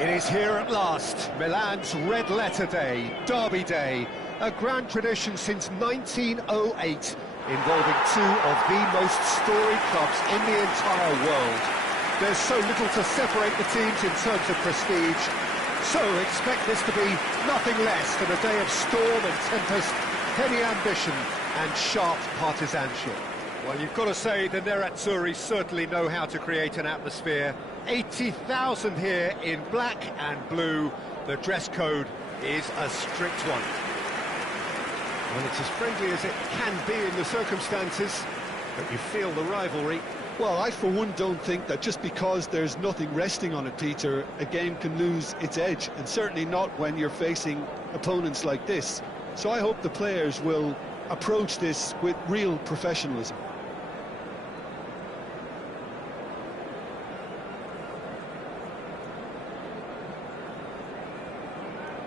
It is here at last, Milan's Red Letter Day, Derby Day, a grand tradition since 1908, involving two of the most storied clubs in the entire world. There's so little to separate the teams in terms of prestige, so expect this to be nothing less than a day of storm and tempest, heady ambition and sharp partisanship. Well, you've got to say the Nerazzurri certainly know how to create an atmosphere. 80,000 here in black and blue. The dress code is a strict one. Well, it's as friendly as it can be in the circumstances, but you feel the rivalry. Well, I for one don't think that just because there's nothing resting on it, Peter, a game can lose its edge, and certainly not when you're facing opponents like this. So I hope the players will approach this with real professionalism.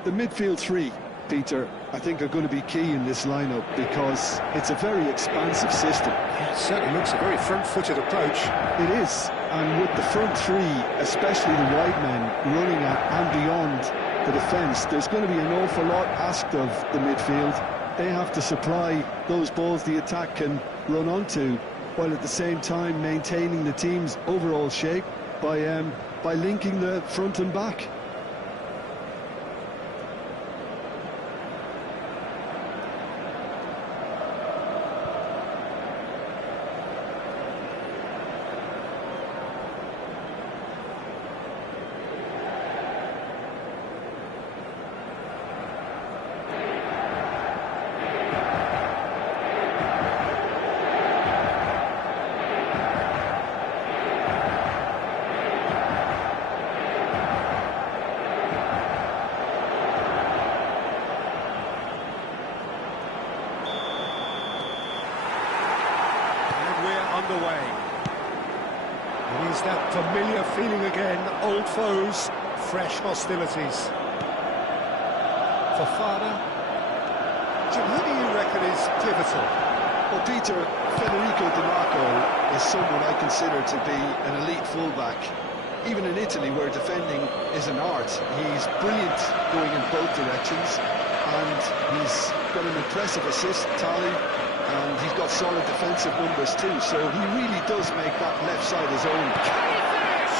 The midfield three, Peter, I think are going to be key in this lineup because it's a very expansive system. Yeah, it certainly looks a very front-footed approach. It is, and with the front three, especially the wide men, running at and beyond the defence, there's going to be an awful lot asked of the midfield. They have to supply those balls the attack can run onto, while at the same time maintaining the team's overall shape by linking the front and back. Underway. It is that familiar feeling again, old foes, fresh hostilities. Fofana. Jim, who do you reckon is pivotal? Well, Peter, Federico Di Marco is someone I consider to be an elite fullback. Even in Italy, where defending is an art, he's brilliant going in both directions, and he's got an impressive assist tally, and he's got solid defensive numbers too, so he really does make that left side his own. Can he finish?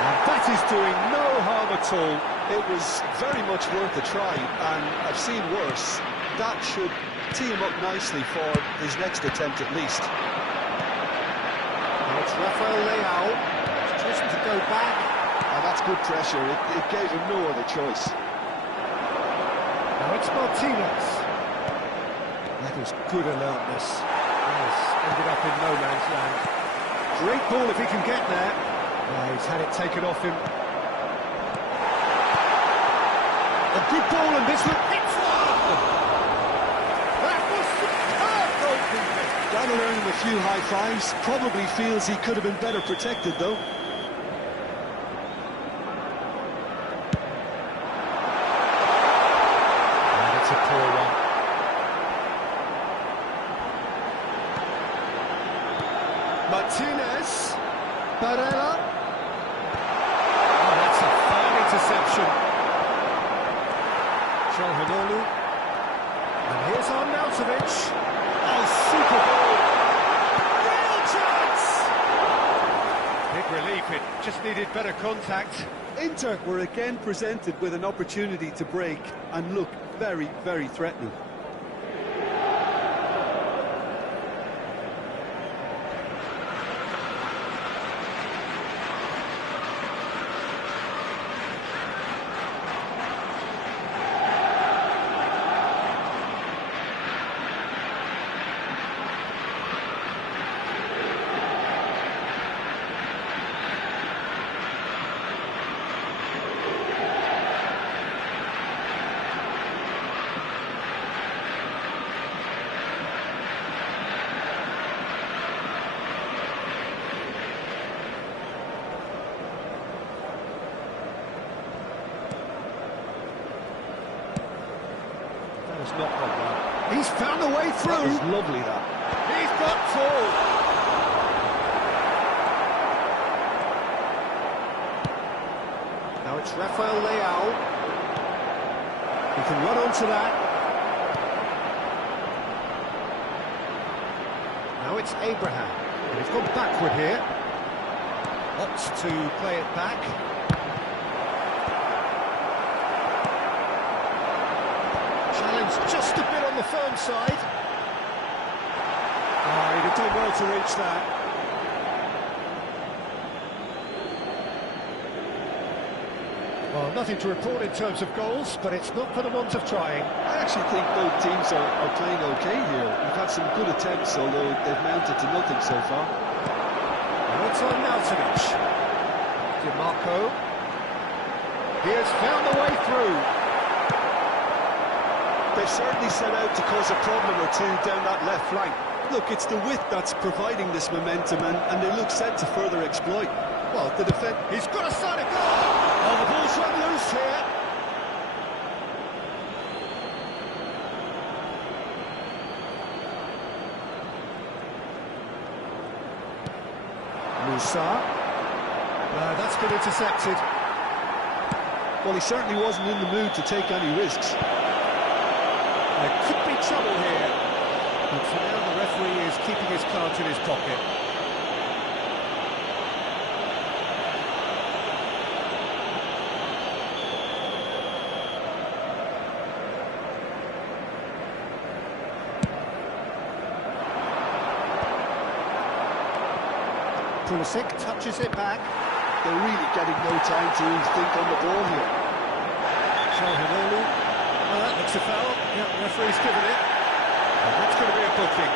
And that is doing no harm at all. It was very much worth a try, and I've seen worse. That should tee him up nicely for his next attempt at least. Now it's Rafael Leao. He's chosen to go back. Oh, that's good pressure. It gave him no other choice. Now it's Martinez. That is good alertness. Yes, ended up in no man's land. Great ball if he can get there. Oh, he's had it taken off him. A good ball, and this one hits one! That was superb goalkeeping. That'll earn him a few high fives. Probably feels he could have been better protected though. Barella. Oh, that's a fine interception. Çalhanoğlu. And here's Arnautovic. Oh, super goal. Real chance! Big relief, it just needed better contact. Inter were again presented with an opportunity to break and look very, very threatening. Has not gone well. He's found a way through. That was lovely, that. He's got full. Now it's Rafael Leao. He can run onto that. Now it's Abraham. And he's gone backward here. Opts to play it back. Just a bit on the firm side. Oh, he'd have done well to reach that. Well, nothing to report in terms of goals, but it's not for the want of trying. I actually think both teams are playing okay here. We've had some good attempts, although they've mounted to nothing so far. Now it's Arnautovic. DiMarco. He has found a way through. They've certainly set out to cause a problem or two down that left flank. Look, it's the width that's providing this momentum, and they look set to further exploit. Well, the defence... He's got a side of goal! Oh, the ball's run loose here. Musa. That's been intercepted. Well, he certainly wasn't in the mood to take any risks. There could be trouble here, but for now the referee is keeping his cards in his pocket. Pulisic touches it back. They're really getting no time to think on the ball here. Çalhanoğlu. Well, that looks a foul. Yeah, the referee's given it. And that's going to be a booking.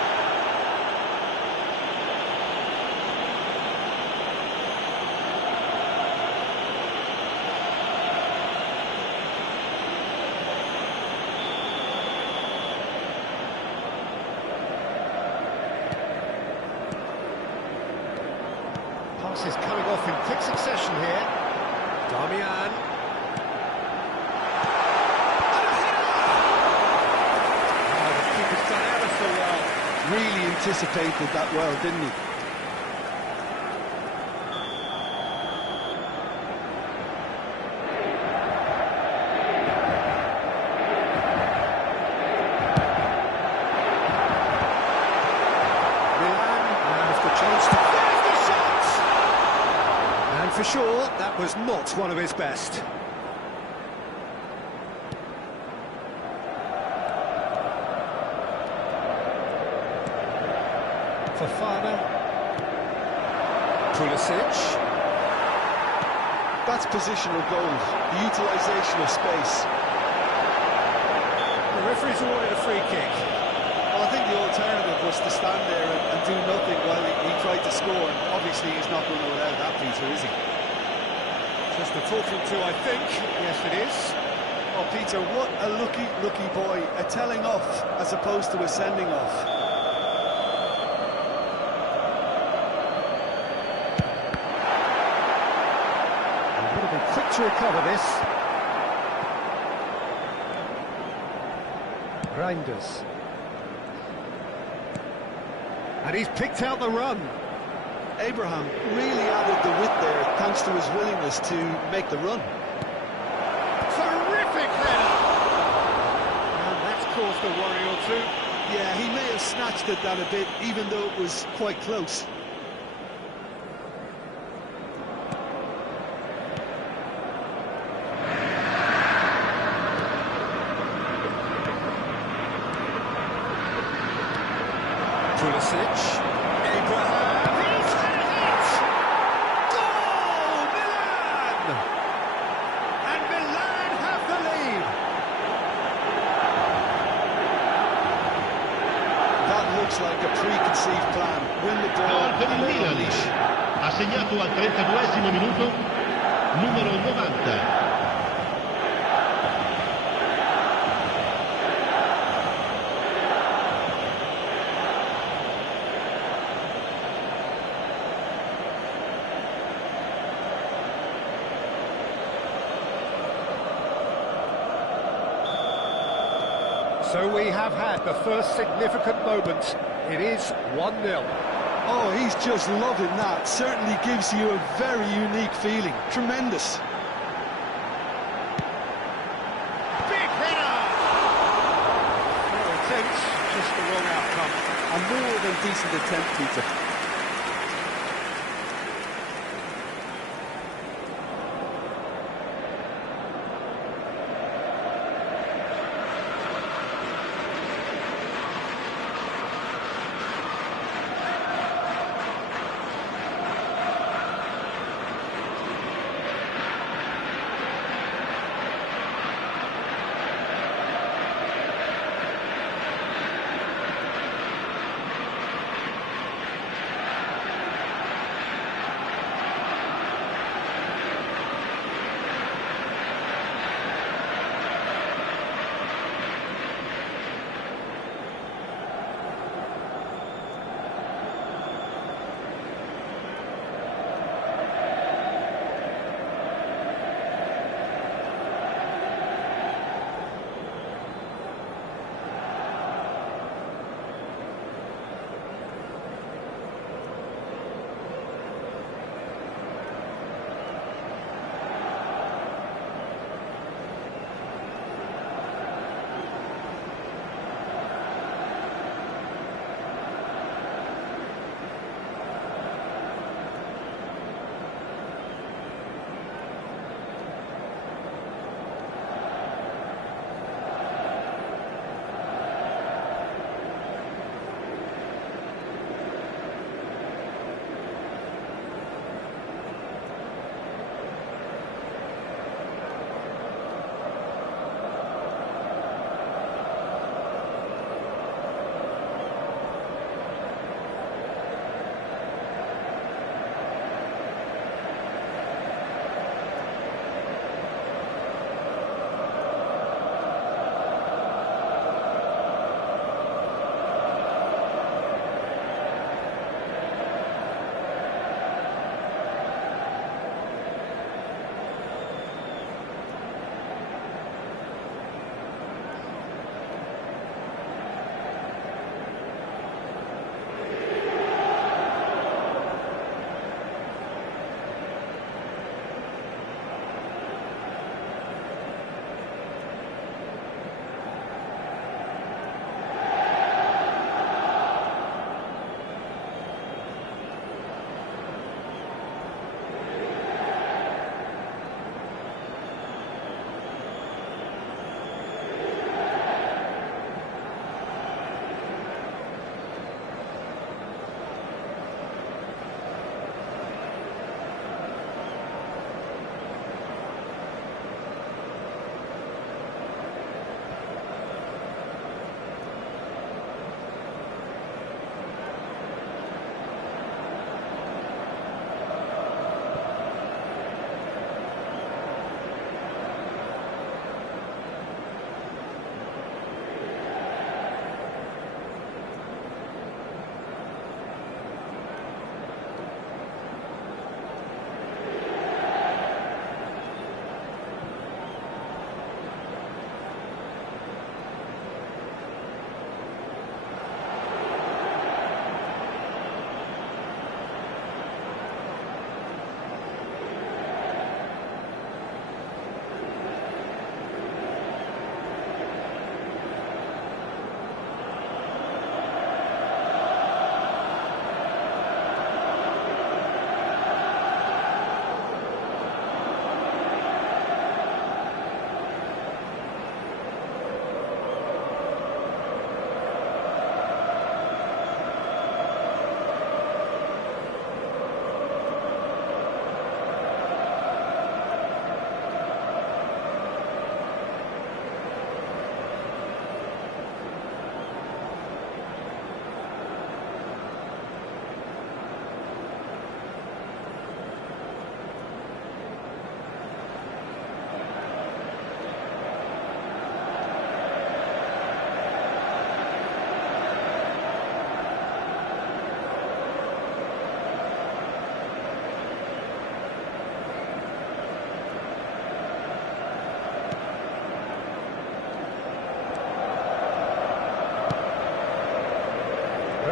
Passes coming off in quick succession here. Darmian. Really anticipated that well, didn't he? Milan has the chance to finish the shot! And for sure, that was not one of his best. Fofana. Pulisic. That's positional goal, the utilisation of space. The referee's awarded a free kick. Well, I think the alternative was to stand there and do nothing while he tried to score. Obviously, he's not going to allow that, Peter, is he? Just a talking to, I think. Yes, it is. Oh, Peter, what a lucky boy. A telling off as opposed to a sending off. Quick to recover this. Reinders. And he's picked out the run. Abraham really added the width there thanks to his willingness to make the run. Terrific header! And that's caused a worry or two. Yeah, he may have snatched at that a bit, even though it was quite close. Pulisic, Abraham, he's had it! Goal! Milan! And Milan have the lead. That looks like a preconceived plan. Win the ball Gol per il and then Milan, unleash. ha segnato al 32esimo minuto, numero 90. So we have had the first significant moment. It is 1-0. Oh, he's just loving that. Certainly gives you a very unique feeling. Tremendous. Big header! Well, intense, just the wrong outcome. A more than decent attempt, Peter.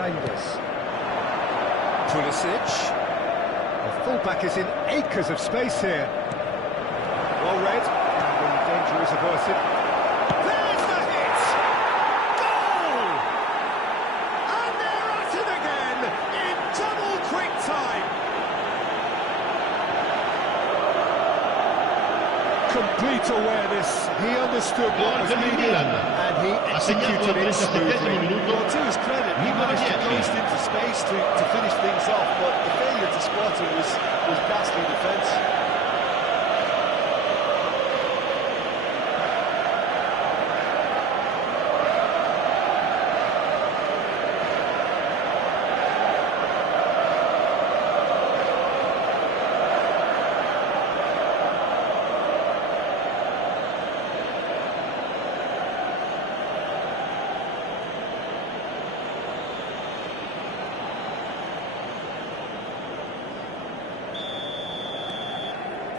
Reinders. Pulisic. The fullback is in acres of space here. Well read, and the danger is averted. There's the hit! Goal! And they're at it again in double quick time. Complete awareness. He understood what was needed, and he executed it smoothly. Well, to his credit, he managed to burst into space to finish things off, but the failure to spot him was ghastly defence.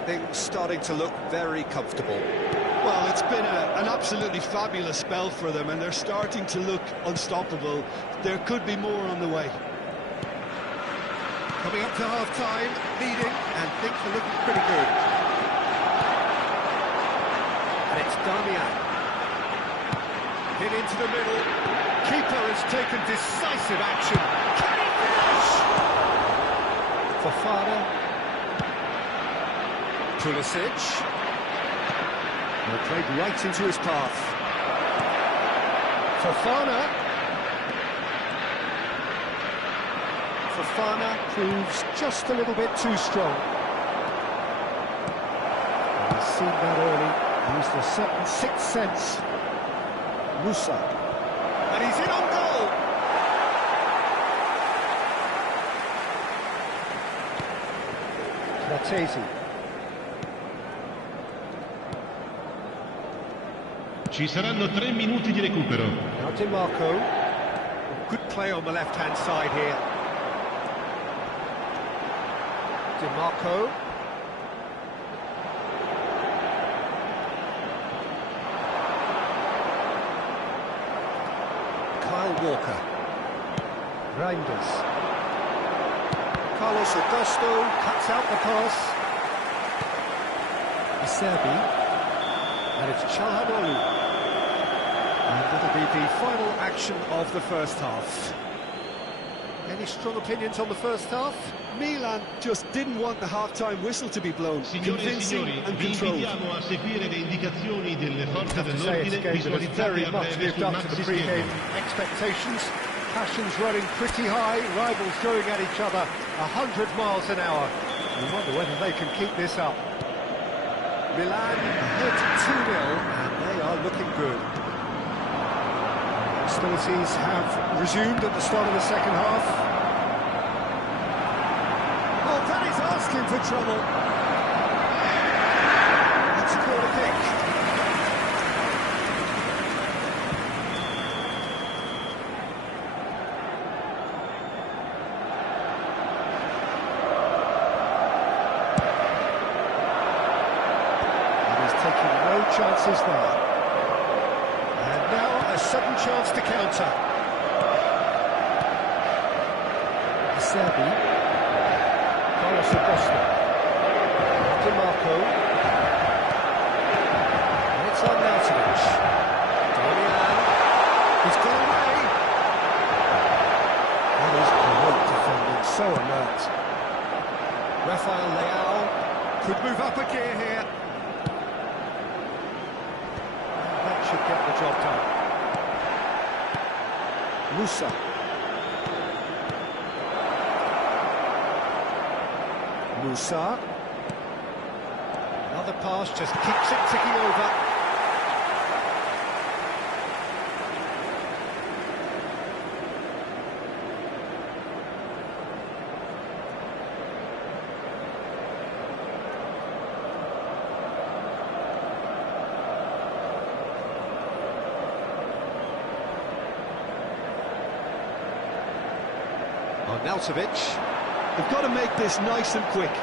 Things starting to look very comfortable. Well, it's been an absolutely fabulous spell for them, and they're starting to look unstoppable. There could be more on the way. Coming up to half-time, leading, and things are looking pretty good. And it's Darmian. Hit into the middle. Keeper has taken decisive action. Can he finish? Fofana. Pulisic. Well, played right into his path. Fofana. Fofana proves just a little bit too strong. And he's seen that early, used a certain sixth sense. Musa. And he's in on goal! Platesi. Ci saranno 3 minuti di recupero. Now DiMarco. Good play on the left-hand side here. DiMarco. Kyle Walker. Reinders. Carlos Augusto cuts out the pass. Iserbi. And it's Çalhanoğlu. And that'll be the final action of the first half. Any strong opinions on the first half? Milan just didn't want the half-time whistle to be blown. Signore e signori, vi invitiamo a seguire le indicazioni delle forze dell'ordine visualizzate a breve sul Maxi pre-game expectations. Passions running pretty high, rivals going at each other 100 miles an hour. You wonder whether they can keep this up. Milan ahead 2-0, and they are looking good. Hostilities have resumed at the start of the second half. Oh, that is asking for trouble. That's a corner kick. And he's taking no chances there. And now a sudden chance to counter. Iserbi. Carlos Augusto. DiMarco. And it's Arnautovic. Darmian. He's got away. That is great defending, so alert. Rafael Leao could move up a gear here. That should get the job done. Musa. Musa. Another pass, just keeps it ticking over. Arnautovic. They've got to make this nice and quick.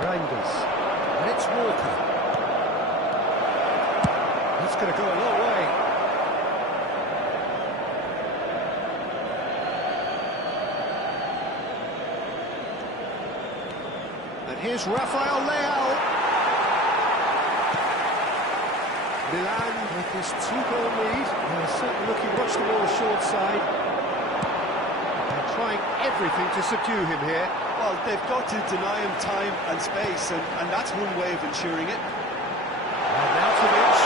Reinders. And it's Walker. That's going to go a long way. And here's Rafael Leao. Milan with this 2-goal lead. They're certainly looking much the more assured side. They're trying everything to subdue him here. Well, they've got to deny him time and space, and that's one way of ensuring it. And now to Mitch.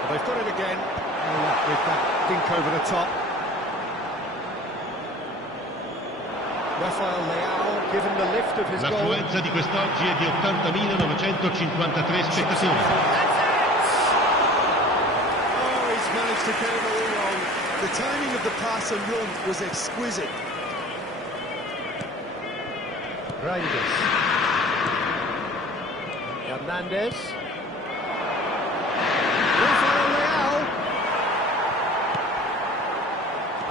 Well, they've got it again. With that dink over the top. Rafael Leao, given the lift of his goal. L'affluenza di quest'oggi è di 80.953 spettatori. Oh, he's managed to get it all wrong. The timing of the pass and run was exquisite. Reinders. Hernandez. Rafael Leao.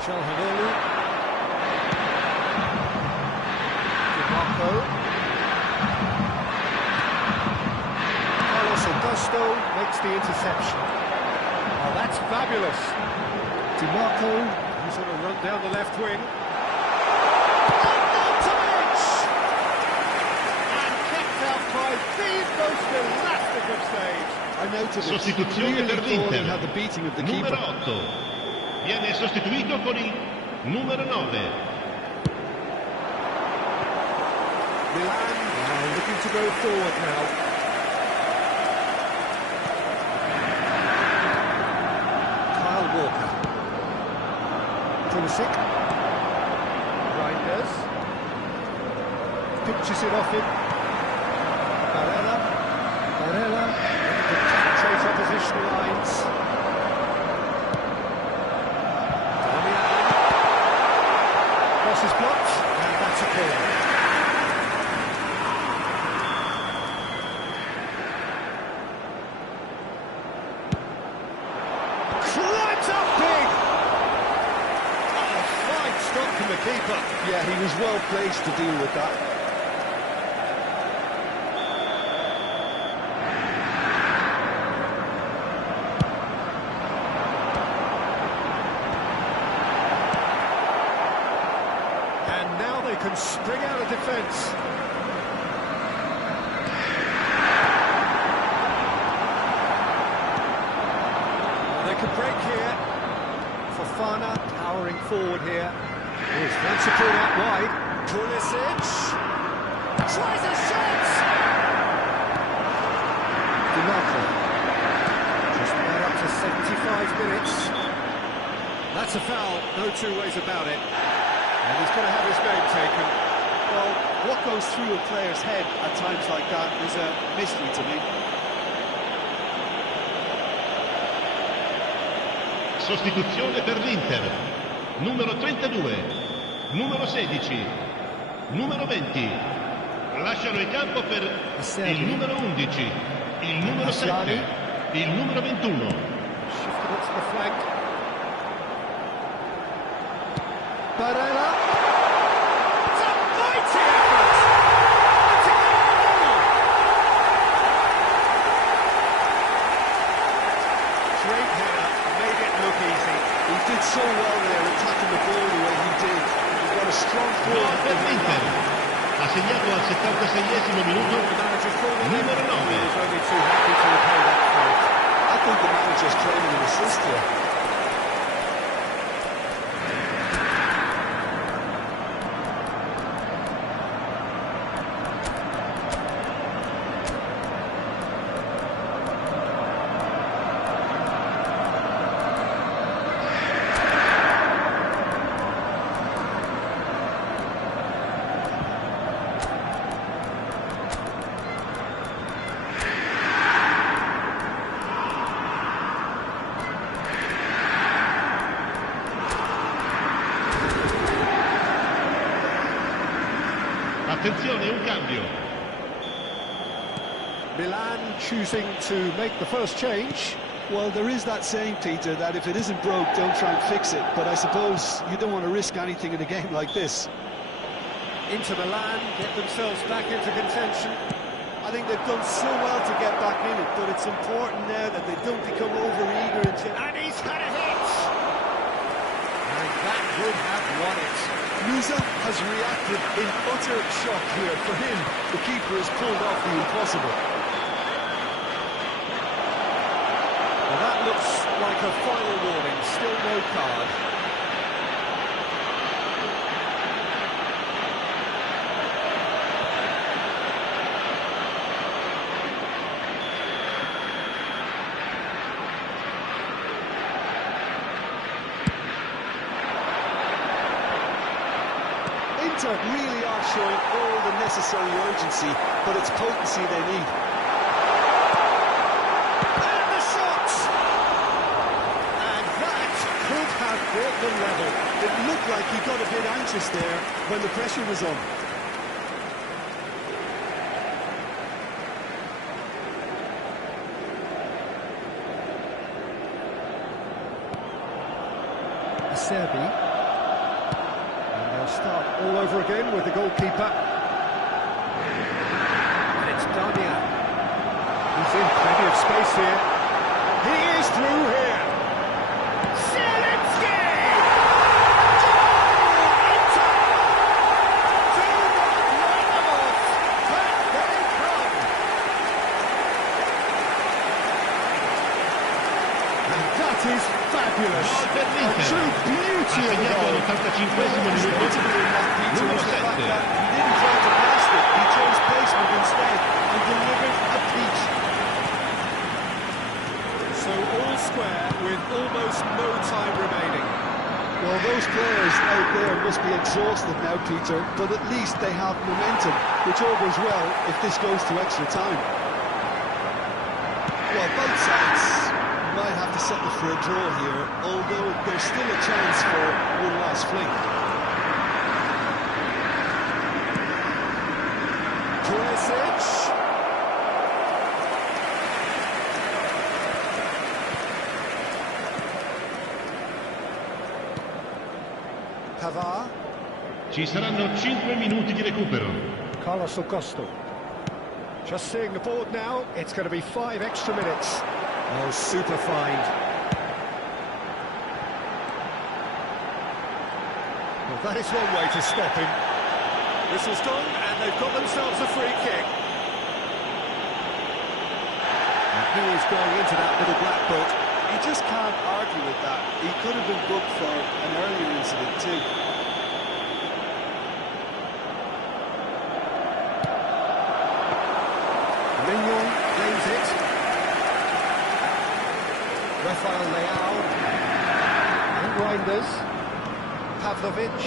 Çalhanoğlu. Di Carlos Augusto makes the interception. Oh, that's fabulous. Di Marco, who's on a run down the left wing. Sostituzione per l'Inter. Numero 8 viene sostituito con il numero 9. Milan looking to go forward now. Kyle Walker. Pulisic. Reinders. Pitches it off him. Barella. Trace opposition lines. Damian. Cross is blocked, and that's a corner. Climbs up big! Oh, fine stop from the keeper. Yeah, he was well placed to deal with that. Can spring out of defence. Well, they could break here. Fofana powering forward here. He's once to pull out wide. Pulisic tries a shot. Di Marco. Just about up to 75 minutes. That's a foul, no two ways about it. And he's going to have his game taken. Well, what goes through a player's head at times like that is a mystery to me. Sostituzione per l'Inter. Numero 32, numero 16, numero 20. Lasciano il campo per il numero 11, il numero 7, il numero 21. Shifted it to the flank. Barella. It's a mighty effort! It's a goal! Great header, made it look easy. He did so well there, attacking the ball the way he did. He's got a strong Gol per l'Inter. Ha segnato al 76esimo minuto numero 9. I think the manager's claiming an assist here. Attenzione, un cambio. Milan choosing to make the first change. Well, there is that saying, Peter, that if it isn't broke, don't try and fix it. But I suppose you don't want to risk anything in a game like this. Inter Milan get themselves back into contention. I think they've done so well to get back in it, but it's important now that they don't become over-eager. And he's had a hit! And that would have won it. Musa has reacted in utter shock here. For him, the keeper has pulled off the impossible. Well, that looks like a final warning, still no card. Inter really are showing all the necessary urgency, but it's potency they need. And the shot! And that could have brought them level. It looked like he got a bit anxious there when the pressure was on. Acerbi. Start all over again with the goalkeeper. And it's Damian. He's in plenty of space here. He is through here. Zielinski! Inter! Do not write them off. Back they come. And that is fabulous. A true beauty of a goal. Numero 7. He didn't try to blast it, he chose placement instead and delivered a peach. So all square with almost no time remaining. Well, those players out there must be exhausted now, Peter, but at least they have momentum, which augurs well if this goes to extra time. Well, both sides might have to settle for a draw here, although there's still a chance for one last fling. Perisic. Pavard. Ci saranno 5 minuti di recupero. Carlos Augusto. Just seeing the board now, it's going to be 5 extra minutes. Oh, super find. Well, that is one way to stop him. Whistle's gone, and they've got themselves a free kick. And he is going into that little black book. You just can't argue with that. He could have been booked for an earlier incident too. Mignon claims it. Rafael Leao. And Reinders. Pavlovic.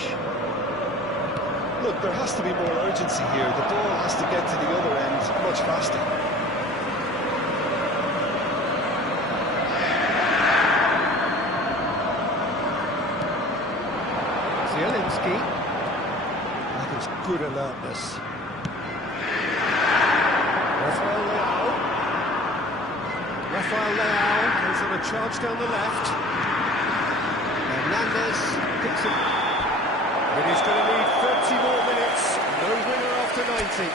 Look, there has to be more urgency here. The ball has to get to the other end much faster. Zielinski. That is good alertness. Rafael Leao goes on a charge down the left. Hernandez picks it. But he's going to need 30 more minutes. No winner after 90.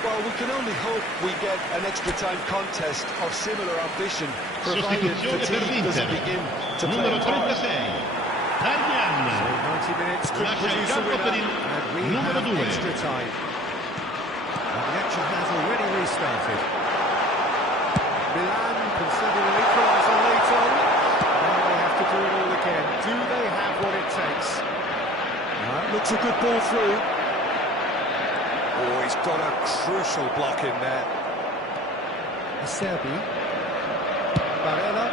Well, we can only hope we get an extra time contest of similar ambition, provided fatigue doesn't begin to play Numero a part. 36. Darmian. 90 minutes could Lascia il produce a campo winner. per il And we numero have 2. extra time. And the action has already restarted. Milan conceding an equaliser late on. Now they have to do it all again. Do they have what it takes? Looks a good ball through. Oh, he's got a crucial block in there. Acerbi. Barella.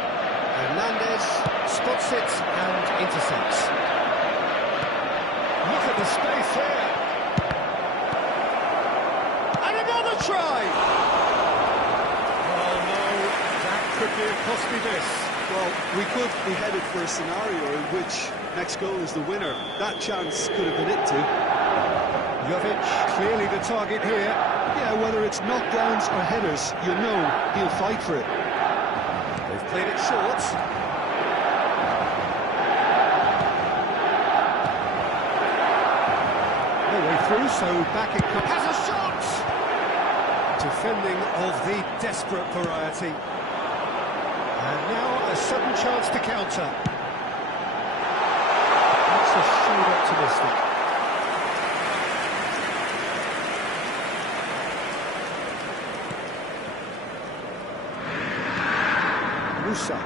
Hernandez spots it and intercepts. Look at the space here. And another try! Oh no, that could be a costly miss. Well, we could be headed for a scenario in which next goal is the winner. That chance could have been it too. Jovic, clearly the target here. Yeah, whether it's knockdowns or headers, you know he'll fight for it. They've played it short. No way through, so back it comes. Has a shot! Defending of the desperate variety. And now a sudden chance to counter. mood optimistic. Musa.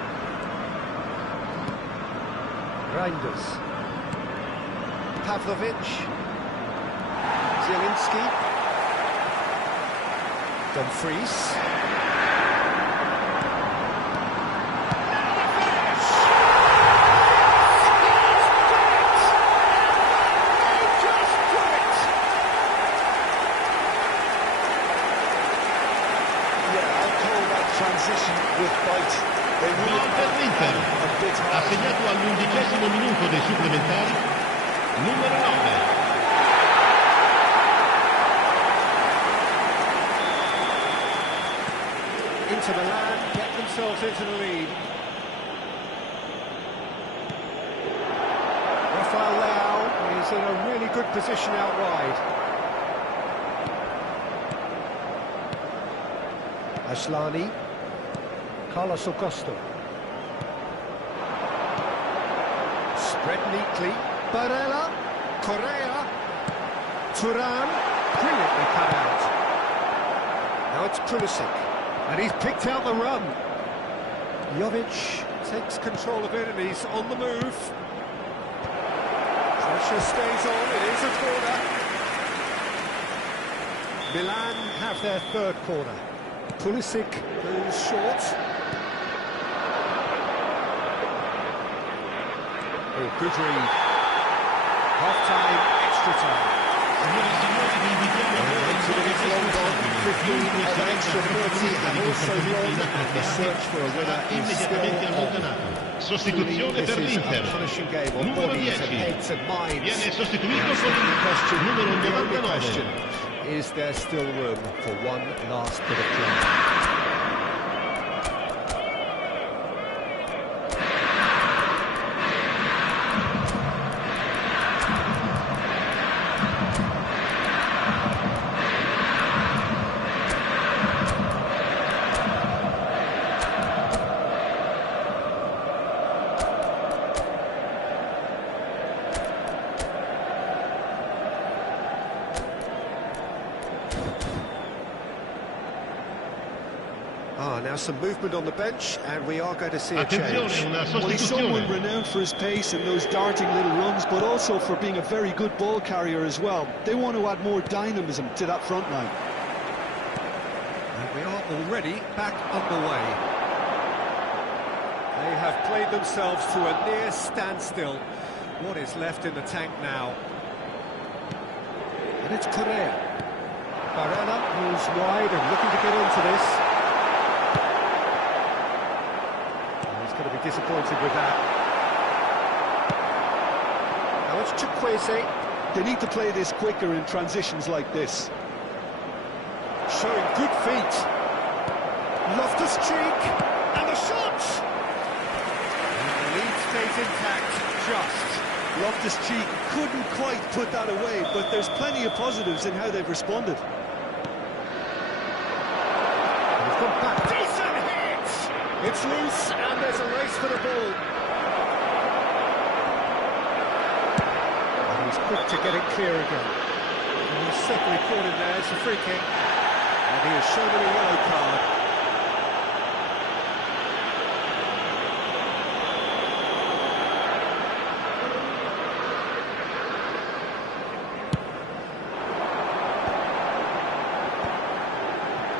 Reinders. Pavlovic. Zielinski. Dumfries. Transition with bite. They would Gol per l'Inter, a bit ha hard. segnato all'11° minuto dei supplementari, numero 9. Inter Milan get themselves into the lead. Rafael Leao is in a really good position out wide. Asllani. Carlos Augusto. Spread neatly. Barella. Correa. Thuram. Brilliantly cut out. Now it's Pulisic. And he's picked out the run. Jovic takes control of it and he's on the move. Pressure stays on. It is a corner. Milan have their third corner. Pulisic goes short. Oh, good read. Half-time, extra time. Signore e signori, vi invitiamo a vedere Into the next long on, 15 of an extra 30, and also long. The search for a winner is immediatamente still on. allontanato. Sostituzione This per is a l'Inter. punishing game on Numero bodies and 10 heads and minds. viene sostituito The con question, il numero the only question, 99. is there still room for one last bit of play? Now some movement on the bench, and we are going to see a Attenzione, change. una Well, he's someone sostituzione. renowned for his pace and those darting little runs, but also for being a very good ball carrier as well. They want to add more dynamism to that front line. And we are already back underway. They have played themselves to a near standstill. What is left in the tank now? And it's Correa. Barella moves wide and looking to get into this. He's going to be disappointed with that. Now it's Chukwueze, They need to play this quicker in transitions like this. showing good feet. Loftus-Cheek, and the shot! And the lead stays intact, just. Loftus-Cheek couldn't quite put that away, but there's plenty of positives in how they've responded. And he's gone back. Decent hit! It's loose, and there's a race for the ball. And he's quick to get it clear again. And he's certainly caught him there. It's a free kick. And he has shown him a yellow card.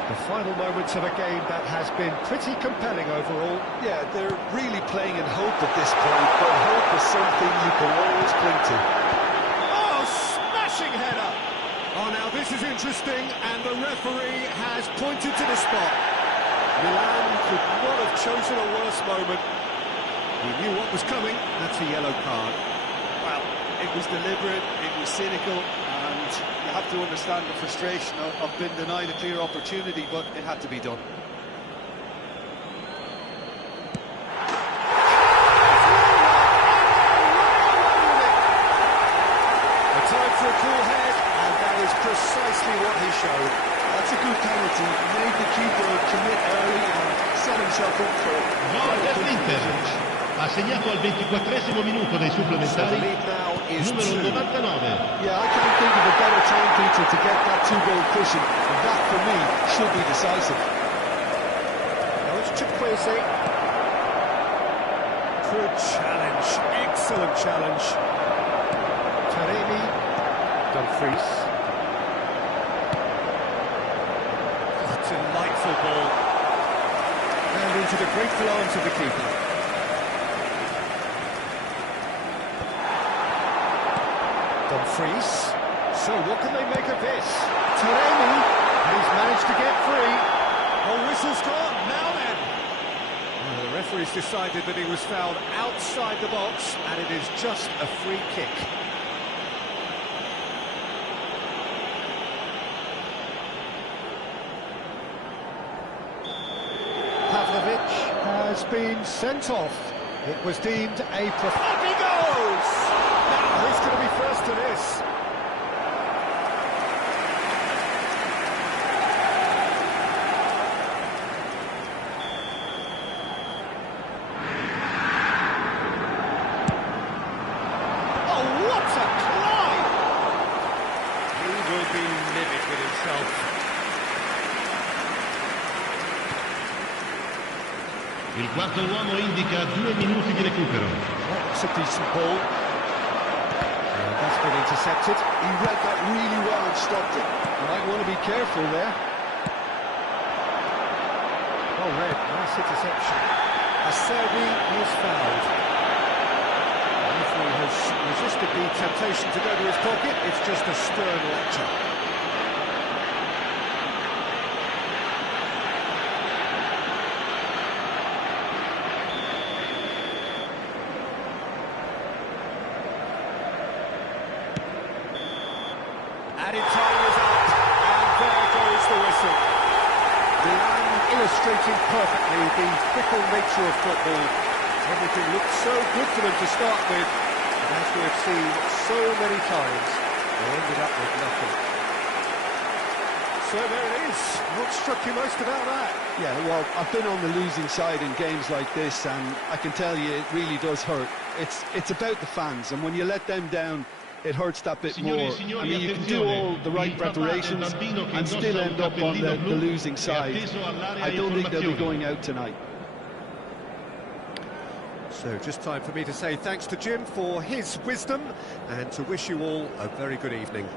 The final moments of a game that has been pretty compelling overall. Yeah, they're really playing in hope at this point, but hope is something you can always cling to. Oh, smashing header! Oh, now this is interesting, and the referee has pointed to the spot. Milan could not have chosen a worse moment. He knew what was coming. That's a yellow card. Well, it was deliberate, it was cynical, and you have to understand the frustration of being denied a clear opportunity, but it had to be done. A time for a cool head, and that is precisely what he showed. That's a good penalty, made the keeper commit early and set himself up for Gol per l'Inter. Ha segnato al 24° minuto dei So the supplementari. lead now is numero 2. 99. Yeah, I can't think of a better time feature to get that 2-goal cushion. And that, for me, should be decisive. Now it's Chukwueze. Good challenge, excellent challenge. Taremi, Dumfries. Oh, delightful ball. And into the grateful arms of the keeper. Dumfries. So what can they make of this? Taremi, and he's managed to get free. Oh, whistle's gone, now then. Well, the referee's decided that he was fouled outside the box, and it is just a free kick. Pavlovic has been sent off. It was deemed a Up he goes! Now, who's going to be first to this? Oh, what a climb! He will be livid with himself. Il quarto uomo indica 2 minuti di recupero. That's a decent ball. That's been intercepted. He read that really well and stopped it. You might want to be careful there. Oh, red, nice interception. Acerbi is fouled. The referee has resisted the temptation to go to his pocket. It's just a stern lecture. Added time is up, and there goes the whistle. Milan illustrating perfectly the fickle nature of football. Everything looked so good for them to start with, and as we have seen so many times, they ended up with nothing. So there it is. What struck you most about that? Yeah, well, I've been on the losing side in games like this, and I can tell you it really does hurt. It's about the fans, and when you let them down, it hurts that bit more. I mean, you can do all the right preparations and still end up on the losing side. I don't think they'll be going out tonight. So just time for me to say thanks to Jim for his wisdom and to wish you all a very good evening.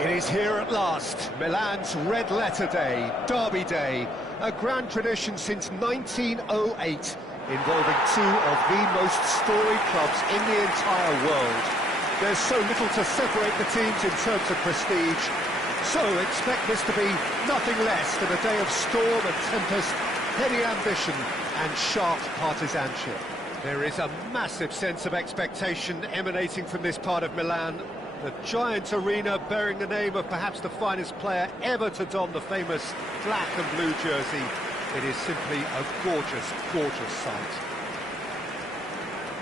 It is here at last, Milan's Red Letter Day, Derby Day, a grand tradition since 1908, involving two of the most storied clubs in the entire world. There's so little to separate the teams in terms of prestige, so expect this to be nothing less than a day of storm and tempest, heady ambition and sharp partisanship. There is a massive sense of expectation emanating from this part of Milan. The giant arena bearing the name of perhaps the finest player ever to don the famous black and blue jersey. It is simply a gorgeous, gorgeous sight.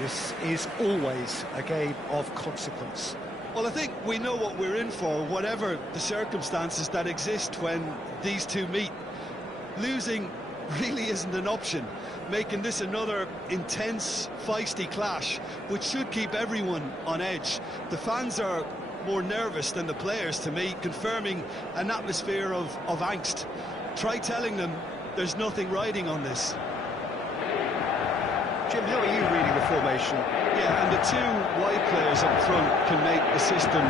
This is always a game of consequence. Well, I think we know what we're in for, whatever the circumstances that exist when these two meet. Losing really isn't an option, making this another intense, feisty clash, which should keep everyone on edge. The fans are more nervous than the players, to me, confirming an atmosphere of angst. Try telling them there's nothing riding on this. Jim, how are you reading the formation? Yeah, and the two wide players up front can make the system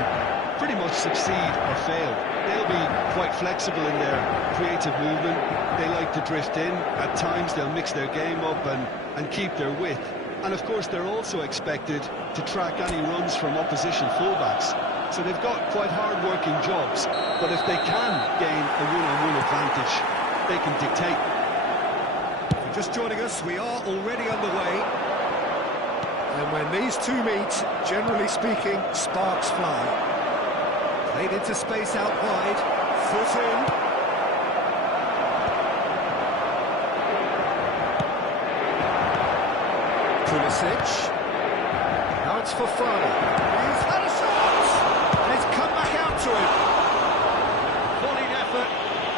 pretty much succeed or fail. They'll be quite flexible in their creative movement. They like to drift in. At times they'll mix their game up and keep their width. And of course they're also expected to track any runs from opposition fullbacks. So they've got quite hard-working jobs. But if they can gain a one-on-one advantage, they can dictate. If you're just joining us, we are already underway. And when these two meet, generally speaking, sparks fly. Played into space out wide, foot in. Pulisic. Now it's Fofana. He's had a shot! And it's come back out to him. Volleyed effort.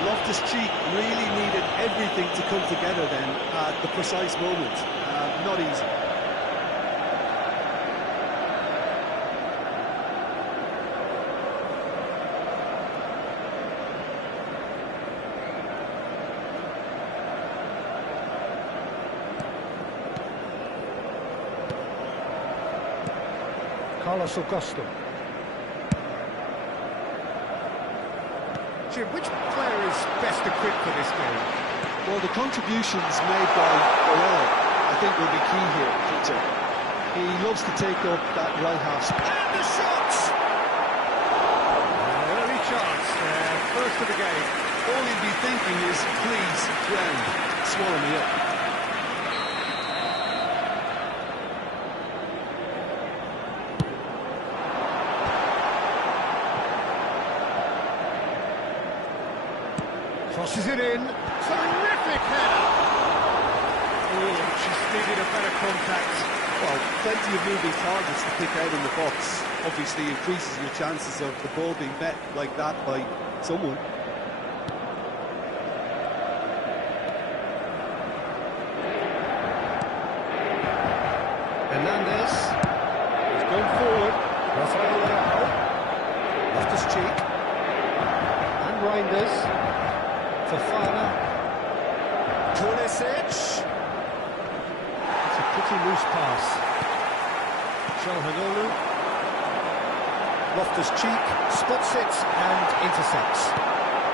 Loftus-Cheek really needed everything to come together then at the precise moment. Not easy. Carlos Augusto. Jim, which player is best equipped for this game? Well, the contributions made by Barella, I think, will be key here, Peter. He loves to take up that right half. And the shots! Early chance there, first of the game. All he'd be thinking is, please, ground, swallow me up. Crosses it in. Terrific header! Oh, just needed a better contact. Well, plenty of moving targets to pick out in the box. Obviously increases your chances of the ball being met like that by someone. Hernandez. He's going forward. Rafael Leao. Loftus-Cheek. And Reinders. Fofana. Pulisic. It's a pretty loose pass. Calhanoglu. Loftus-Cheek spots it and intercepts.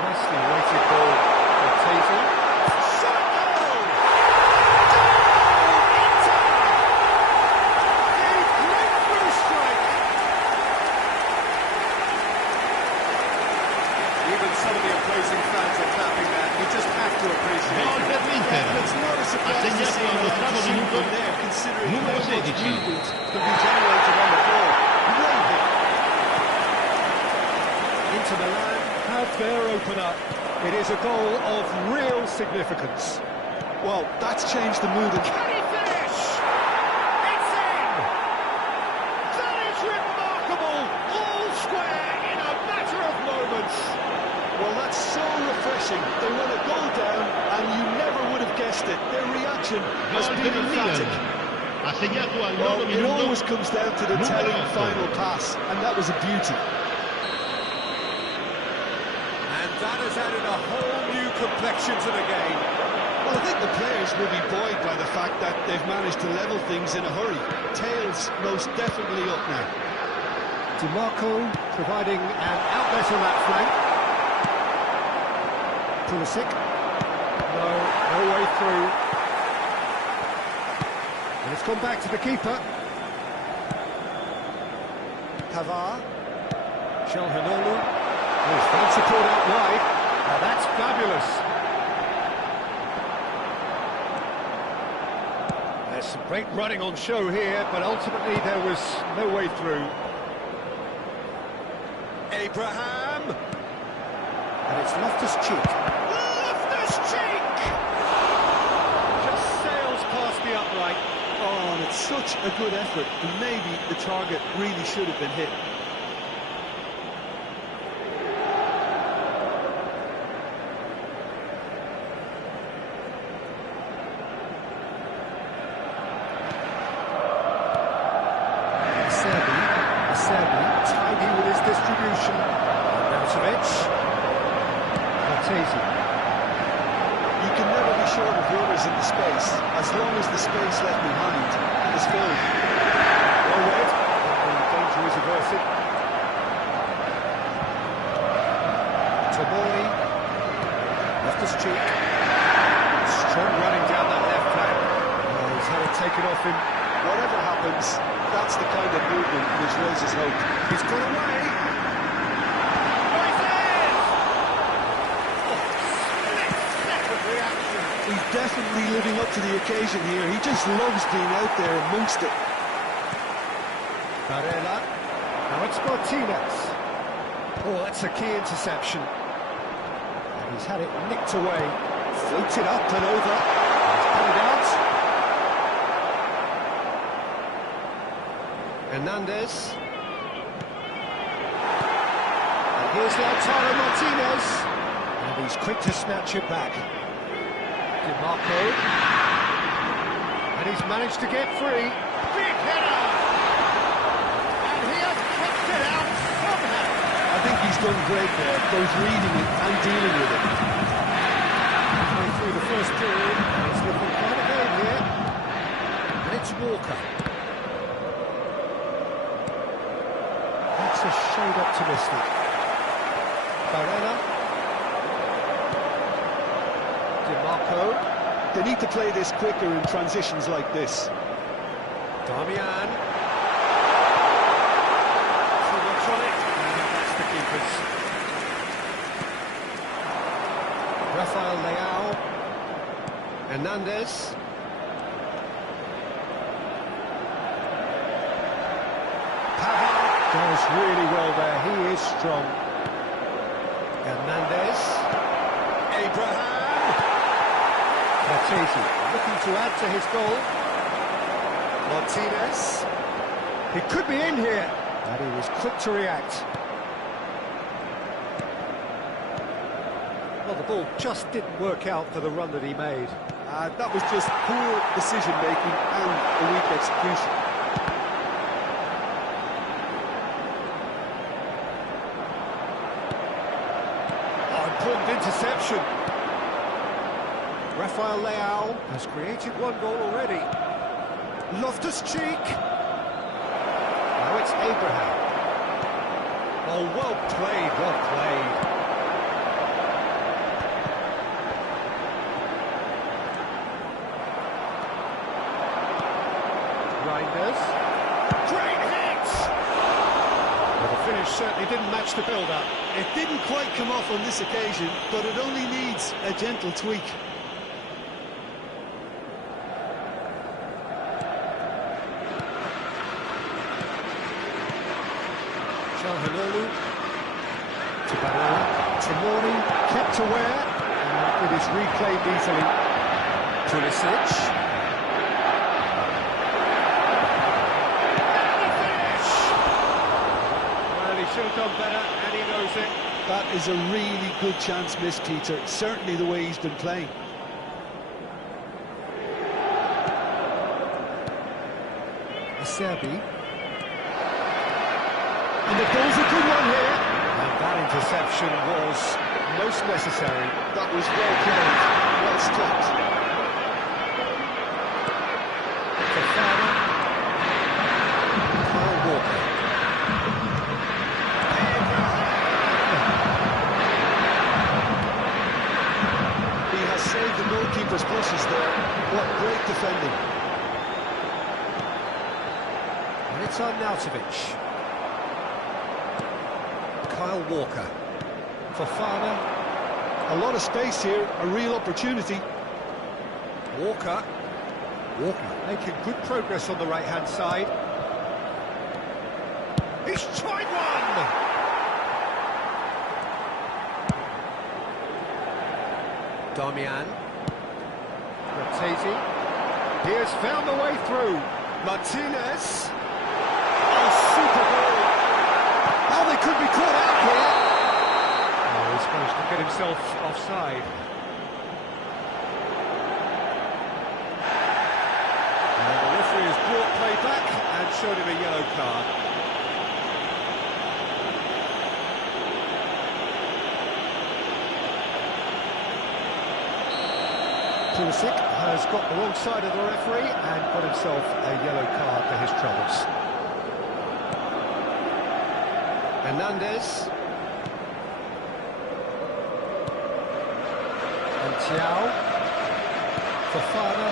Nicely weighted ball for Tazy. Shot goal! Inter! A breakthrough strike! Even some of the opposing fans are clapping that. You just have to appreciate Gol it. per l'Inter. It's not a Ha surprise to segnato see how all'ottavo much minuto there, considering numero how much 16. movement can be generated on the ball. Great hit. Inter Milan have their opener. It is a goal of real significance. Well, that's changed the mood. Can he finish? It's in! That is remarkable! All square in a matter of moments. Well, that's so refreshing. They won a goal down, and you never would have guessed it. Their reaction has Gol been per il Milan. emphatic. Ha segnato al Well, nono it minuto. always comes down to the Numero telling 8. final pass, and that was a beauty. And that has added a whole new complexion to the game. Well, I think the players will be buoyed by the fact that they've managed to level things in a hurry. Tails most definitely up now. DiMarco providing an outlet on that flank. Pulisic. No way through. And it's gone back to the keeper. Pavard. Calhanoglu. There's fan support out wide. Now that's fabulous. There's some great running on show here, but ultimately there was no way through. Abraham! And it's Loftus-Cheek. Loftus-Cheek! Just sails past the upright. Oh, and it's such a good effort, and maybe the target really should have been hit. Acerbi, tidy with his distribution. Arnautovic. Cortese. You can never be short of runners in the space, as long as the space left behind is filled. Well read. The danger is averted. Tomori. Loftus-Cheek. Strong running down that left flank. Oh, he's had it taken off him. Whatever happens, that's the kind of movement which raises hope. He's got away. Oh, he's in! Oh, split-second reaction. He's definitely living up to the occasion here. He just loves being out there amongst it. Barella. Now it's Martinez. Oh, that's a key interception. And he's had it nicked away. Floated up and over. He's pulled out. Hernandez. And here's Lautaro Martinez. And he's quick to snatch it back. DiMarco. And he's managed to get free. Big header! And he has kept it out somehow. I think he's done great there, both reading it and dealing with it. Halfway through the first period, and it's looking quite a game here. And it's Walker. That's a shade optimistic. Barella. DiMarco. They need to play this quicker in transitions like this. Darmian. Too much on it. And that's the keepers. Rafael Leao. Hernandez. Pavard does really well there. He is strong. Hernandez. Abraham! Martesi looking to add to his goal. Martinez. He could be in here, and he was quick to react. Well, the ball just didn't work out for the run that he made. That was just poor decision-making and a weak execution. Important interception. Rafael Leao has created one goal already. Loftus-Cheek. Now it's Abraham. Oh, well played, well played. Reinders. Great hit! Well, the finish certainly didn't match the build-up. It didn't quite come off on this occasion, but it only needs a gentle tweak. Çalhanoğlu to Barella. Tomori kept aware, and it is reclaimed easily. Pulisic. Well, he should have done better, and he knows it. That is a really good chance missed, Peter. Certainly the way he's been playing. Acerbi. And the goal's a good one here. And that interception was most necessary. That was well played, well stopped. Fofana. Kyle Walker. He has saved the goalkeeper's blushes there. What great defending. And it's Arnautovic. Kyle Walker. Fofana. A lot of space here, a real opportunity. Walker. Walker making good progress on the right-hand side. He's tried one! Darmian. Martesi. He has found the way through. Martinez. Oh, super goal! Oh, they could be caught out here. Oh, he's managed to get himself offside. And the referee has brought play back and showed him a yellow card. Pulisic has got the wrong side of the referee and got himself a yellow card for his troubles. Hernandez. And Thiaw. Fofana.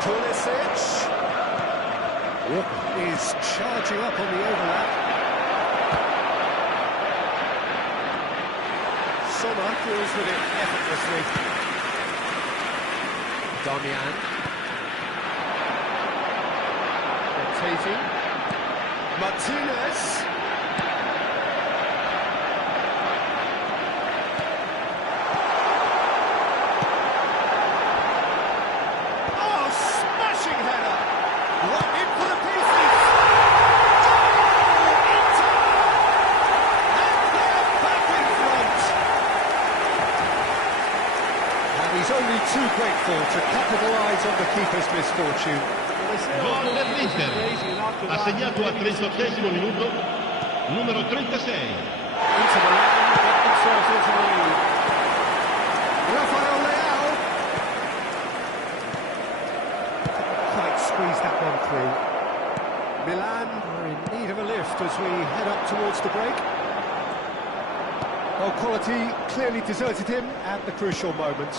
Pulisic. Walker is charging up on the overlap. Sommer deals with it effortlessly. Darmian. Martesi. Martinez. Oh, smashing header! Right in for the pieces! Inter! And they're back in front! And he's only too grateful to capitalise on the keeper's misfortune. Gol dell'Inter, ha segnato al 38esimo minuto, numero 36. Into the line, get themselves into the lead. Rafael Leao. Quite squeezed that one through. Milan are in need of a lift as we head up towards the break. Well, quality clearly deserted him at the crucial moment.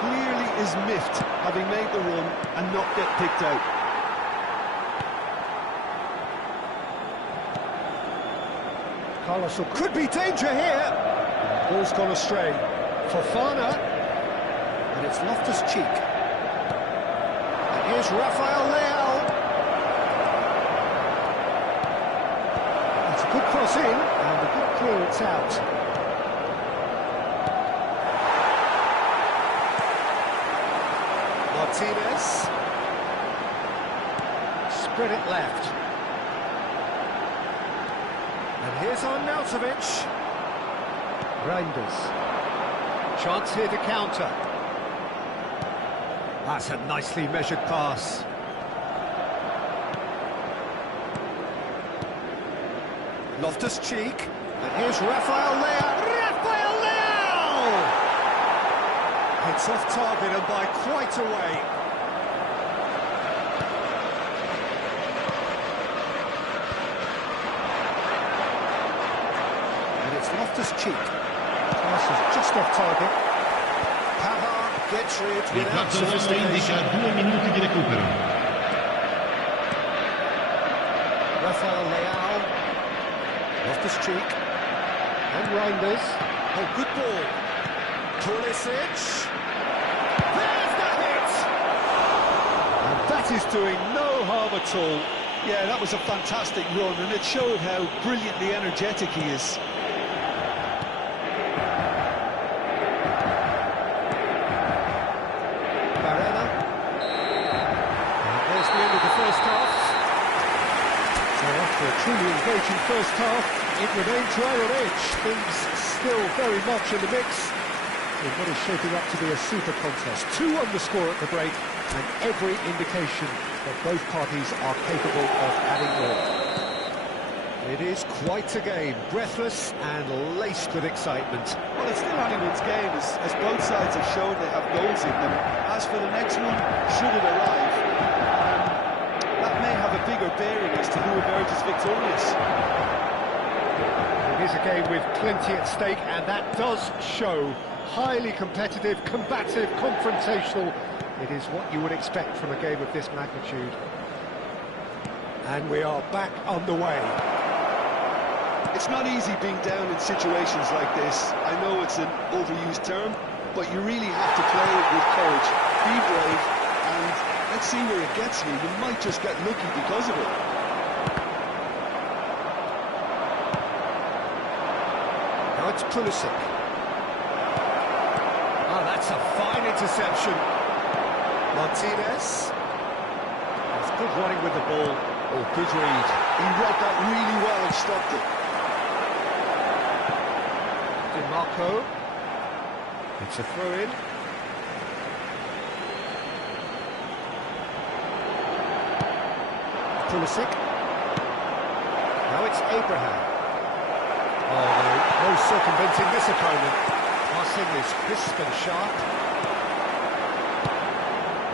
Clearly is miffed, having made the run and not get picked out. Carlos could be danger here. Ball's gone astray. Fofana. And it's Loftus-Cheek. And here's Rafael Leao. It's a good cross in and a good clearance out. Martinez. Spread it left. And here's Arnautovic. Reinders. Chance here to counter. That's a nicely measured pass. Loftus-Cheek. And here's Rafael Leao. Rafael Leao! It's off target and by quite a way. And it's Loftus-Cheek. Pass is just off target. Pavard gets rid Il without quarto uomo sophistication. indica 2 minuti di recupero. Rafael Leao. Loftus-Cheek. And Reinders. Oh, good ball. Pulisic. There's the hit! And that is doing no harm at all. Yeah, that was a fantastic run, and it showed how brilliantly energetic he is. Barella. And there's the end of the first half. So after a truly engaging first half, it remains right on edge. Things still very much in the mix in what is shaping up to be a super contest. 2 on the score at the break, and every indication that both parties are capable of adding more. It is quite a game, breathless and laced with excitement. Well, it's still anyone's game, as both sides have shown they have goals in them. As for the next one, should it arrive, that may have a bigger bearing as to who emerges victorious. It is a game with plenty at stake, and that does show. Highly competitive, combative, confrontational. It is what you would expect from a game of this magnitude. And we are back underway. It's not easy being down in situations like this. I know it's an overused term, but you really have to play it with courage. Be brave, and let's see where it gets you. You might just get lucky because of it. Now it's Pulisic. Oh, that's a fine interception. Martinez. It's good running with the ball. Oh, good read. He read that really well and stopped it. Marco. It's a throw-in. Pulisic. Now it's Abraham. Oh, no circumventing this opponent. Passing is crisp and sharp.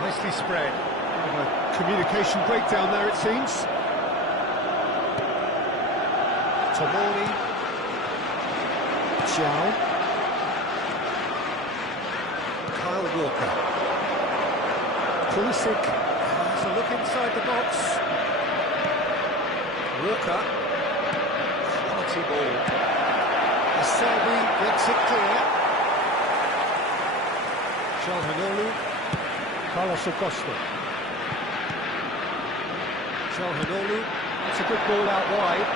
Nicely spread. Bit of a communication breakdown there, it seems. Tomori. Xiao. Kyle Walker. Pulisic has a look inside the box. Walker. Quality ball. Aselby gets it clear. Calhanoglu. Carlos Augusto. Calhanoglu. It's a good ball out wide.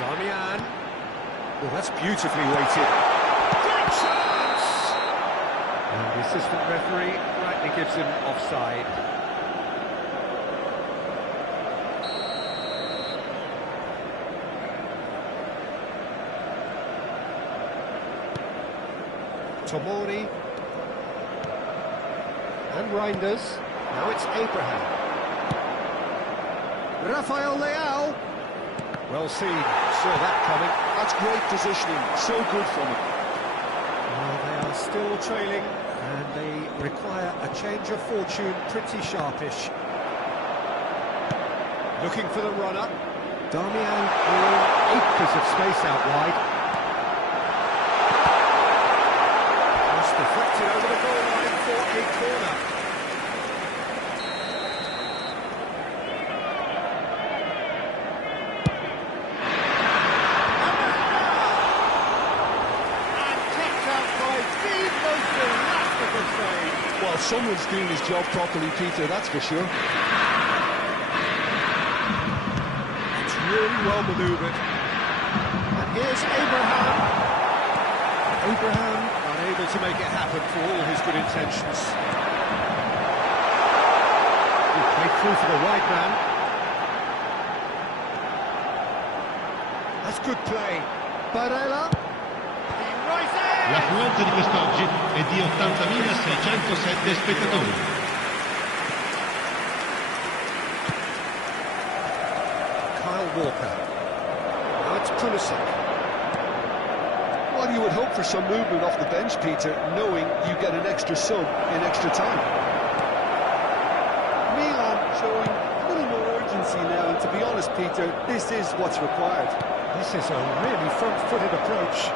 Darmian. Oh, that's beautifully weighted. Great chance! And the assistant referee rightly gives him offside. Tomori. And Reinders. Now it's Abraham. Rafael Leao. Well seen, saw that coming. That's great positioning, so good from him. Well, they are still trailing, and they require a change of fortune, pretty sharpish. Looking for the runner. Darmian in acres of space out wide. Pass deflected over the goal line for a corner. Well, someone's doing his job properly, Peter, that's for sure. It's really well manoeuvred. And here's Abraham. Abraham Unable to make it happen for all his good intentions. Played through for the wide man. That's good play. Barella. He rises! L'affluenza di quest'oggi è di 80.607 spettatori. Kyle Walker. Now it's Pulisic. Well, you would hope for some movement off the bench, Peter, knowing you get an extra sub in extra time. Milan showing a little more urgency now, and to be honest, Peter, this is what's required. This is a really front-footed approach.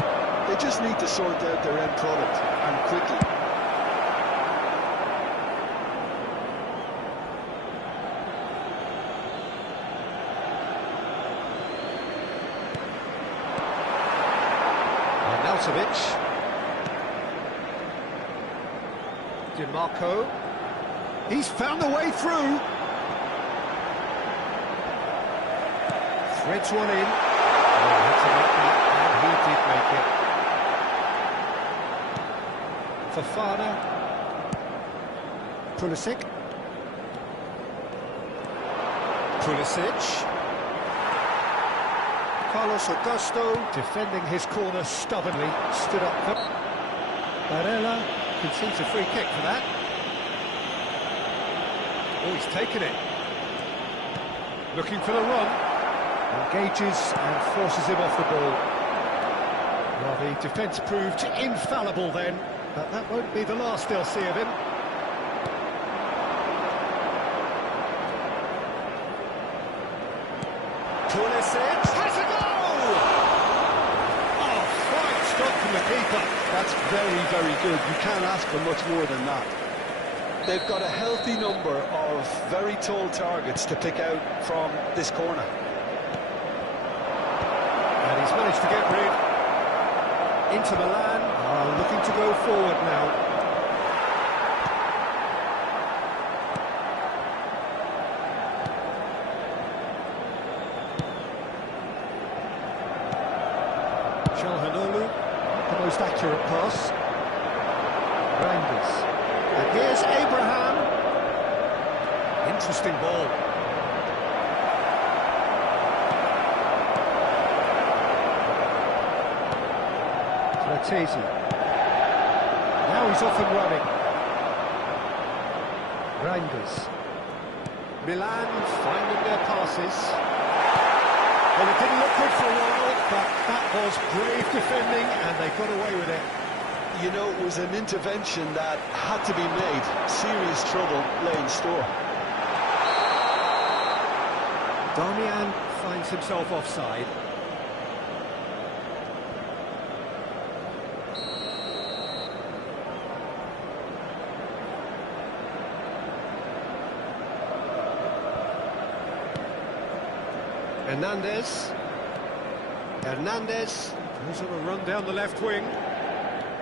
They just need to sort out their end product, and quickly. Arnautovic. DiMarco. He's found a way through. Threads one in. Oh, he had to make that, and he did make it. Fofana. Pulisic. Pulisic. Carlos Augusto, defending his corner stubbornly, stood up for Barella, concedes a free kick for that. Oh, he's taken it. Looking for the run. Engages and forces him off the ball. Well, the defence proved infallible then, but that won't be the last they'll see of him. Pulisic has a goal! Oh, fine stop from the keeper. That's very, very good. You can't ask for much more than that. They've got a healthy number of very tall targets to pick out from this corner. And he's managed to get rid. Inter Milan are looking to go forward now. Calhanoglu, the most accurate pass. Reinders. And here's Abraham. Interesting ball. Fratesi. Now he's off and running. Reinders. Milan finding their passes. Well, it didn't look good for a while, but that was brave defending, and they got away with it. You know, it was an intervention that had to be made. Serious trouble lay in store. Darmian finds himself offside. Hernandez goes on a run down the left wing.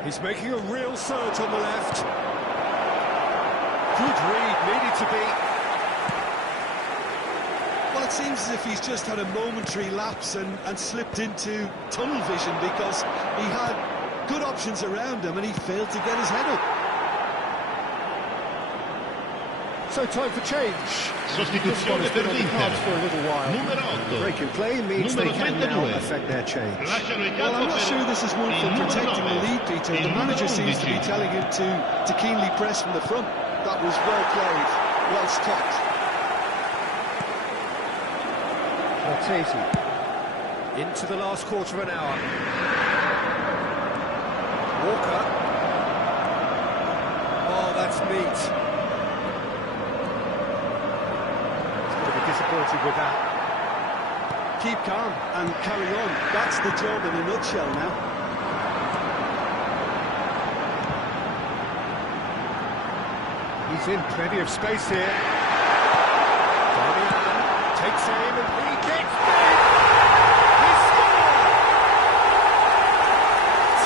He's making a real surge on the left. Good read, needed to be. Well, it seems as if he's just had a momentary lapse and slipped into tunnel vision, because he had good options around him and he failed to get his head up. So time for change. Sostituzione per l'Inter. Numero 8. Break in play means they can now affect their change. Lasciano il Well, campo I'm not per sure this is one for protecting the lead, Peter. The manager seems to be telling him to keenly press from the front. That was well played, well stopped. Fratesi. Into the last quarter of an hour. Walker. Oh, that's neat. Disappointed with that. Keep calm and carry on. That's the job in a nutshell now. He's in plenty of space here. Darmian takes aim and he gets big! He scored!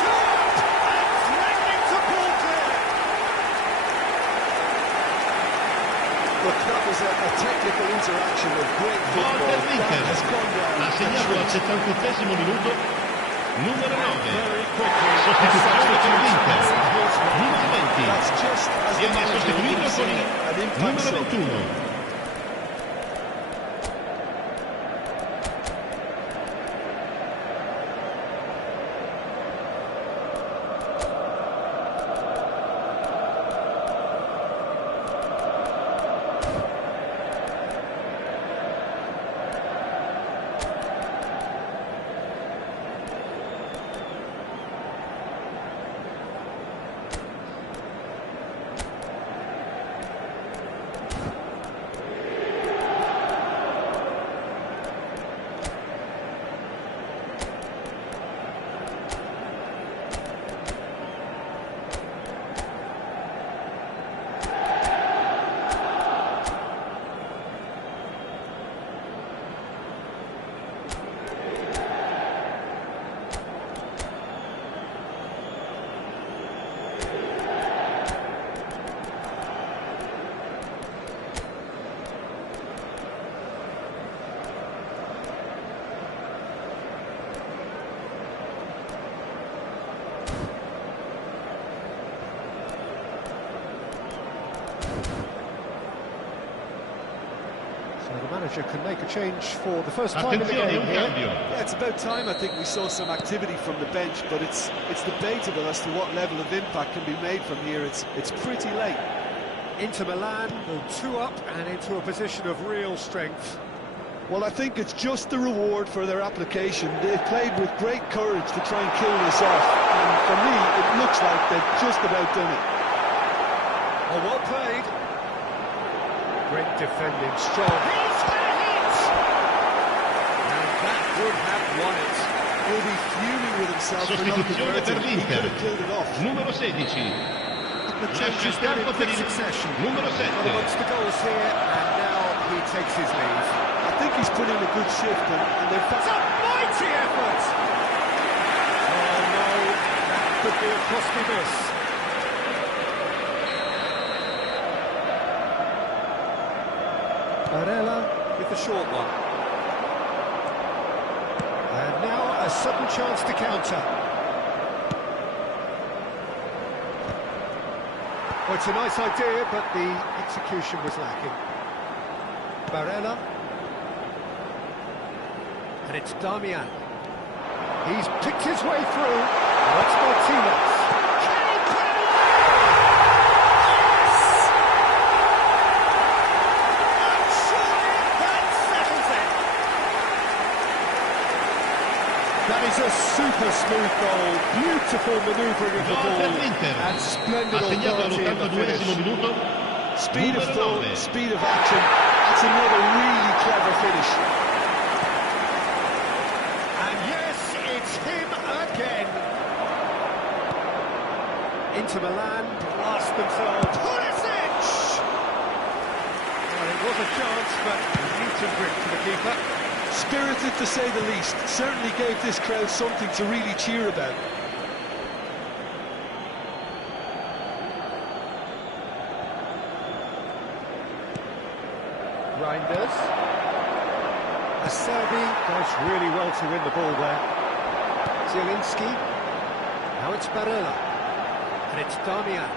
2 up and threatening to pull clear! Look, that was a technical interaction with great Gol football. per That has l'Inter. gone down. Ha segnato al 78esimo minuto Numero 9. Very quickly. Sostituzione per l'Inter. Numero 20. That's just as the Viene manager sostituito would con see an il impact numero sub. 21. So the manager can make a change for the first time in the Attenzione, game un here. cambio. Yeah, it's about time I think we saw some activity from the bench, but it's debatable as to what level of impact can be made from here. It's pretty late. Inter Milan go 2 up and into a position of real strength. Well, I think it's just the reward for their application. They played with great courage to try and kill this off. And for me, it looks like they've just about done it. Oh, well played. Great defending, strong. He's had it! And that would have won it. He'll be fuming with himself for not Sostituzione per converting. He could l'Inter. have killed it off. Numero 16. The Lascia il changes there in campo per quick il succession. numero Got 7. amongst the goals here, and now he takes his leave. I think he's put in a good shift, and they've It's a mighty effort! Oh no, that could be a costly miss. Barella with the short one. And now a sudden chance to counter. Well, it's a nice idea, but the execution was lacking. Barella. And it's Damian. He's picked his way through. That's Martinez. Can he put it away? Yes! And surely that settles it. That is a super smooth goal. Beautiful manoeuvring of the Gol per ball. l'Inter. And splendid Ha segnato authority in the all'82esimo finish. minuto. Speed of Numero thought, 9. speed of action. That's another really clever finish. And yes, it's him again. Inter Milan blast themselves. Pulisic! Well, it was a chance, but Newton grip to the keeper. Spirited to say the least. Certainly gave this crowd something to really cheer about. Reinders. Acerbi does really well to win the ball there. Zielinski. Now it's Barella. And it's Damian.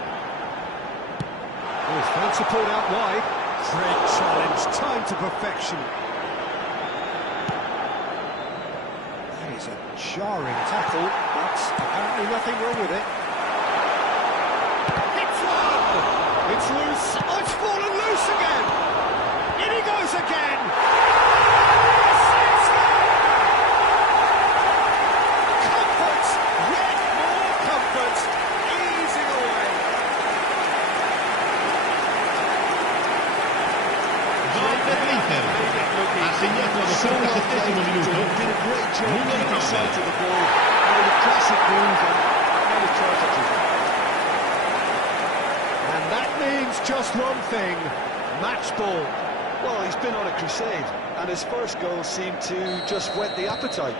Oh, found support out wide. Great challenge, timed to perfection. That is a jarring tackle, but apparently nothing wrong with it. It's one! It's loose. Oh, it's fallen loose again! In he goes again! Comfort! Yet more comfort! Easing away! Gol per l'Inter. Ha segnato all'87esimo minuto. Did a great job Numero keeping 9. sight of the ball. Made a classic move and made it perfectly. And that means just one thing, match ball. Well, he's been on a crusade, and his first goal seemed to just whet the appetite.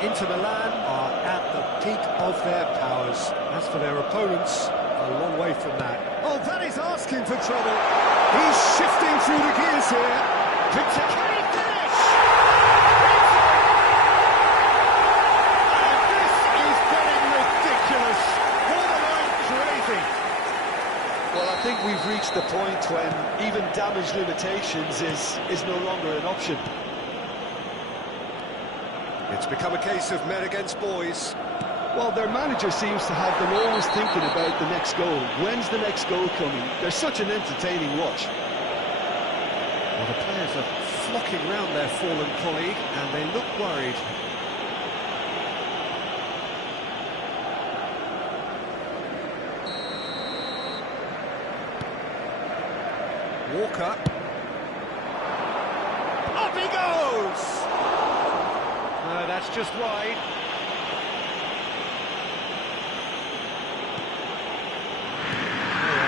Inter Milan are at the peak of their powers. As for their opponents, a long way from that. Oh, that is asking for trouble. He's shifting through the gears here. Victor, can he finish? It's the point when even damage limitations is no longer an option. It's become a case of men against boys. Well, their manager seems to have them always thinking about the next goal. When's the next goal coming? They're such an entertaining watch. Well, the players are flocking round their fallen colleague, and they look worried. Walker. Up he goes! No, that's just wide.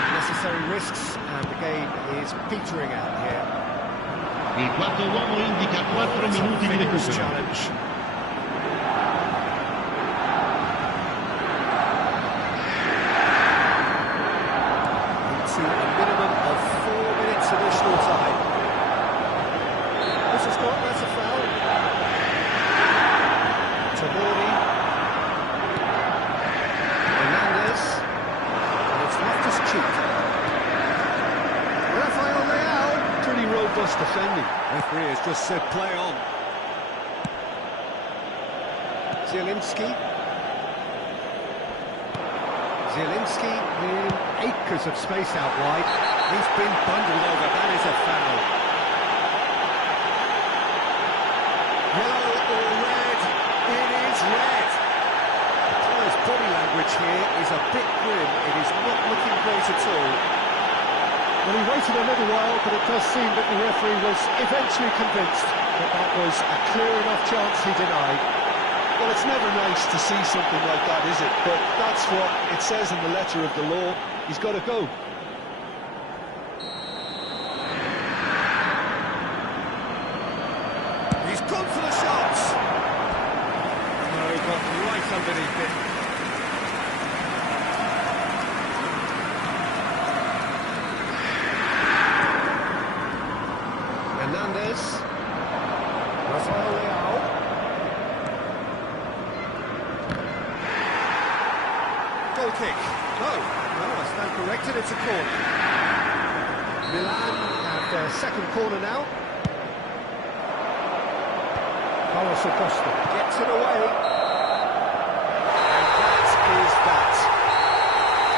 Unnecessary risks, and the game is petering out here. Il quarto uomo indica 4 minuti di recupero. Challenge. Into a minimum of 4 minutes additional time. This has got, that's a foul. Tomori. Hernandez. And it's Loftus-Cheek. Rafael Leao. Pretty robust defending. Referee has just said play on. Zielinski. Zielinski in acres of space out wide. He's been bundled over. That is a foul. Yellow or red? It is red. The player's body language here is a bit grim. It is not looking great at all. Well, he waited a little while, but it does seem that the referee was eventually convinced that that was a clear enough chance he denied. Well, it's never nice to see something like that, is it? But that's what it says in the letter of the law. He's got to go. He's gone for the shots. No, got right underneath it. Hernandez. Rafael Leao. Goal kick. No, I stand corrected, it's a corner. Milan have their second corner now. Carlos Acosta gets it away. And that is that.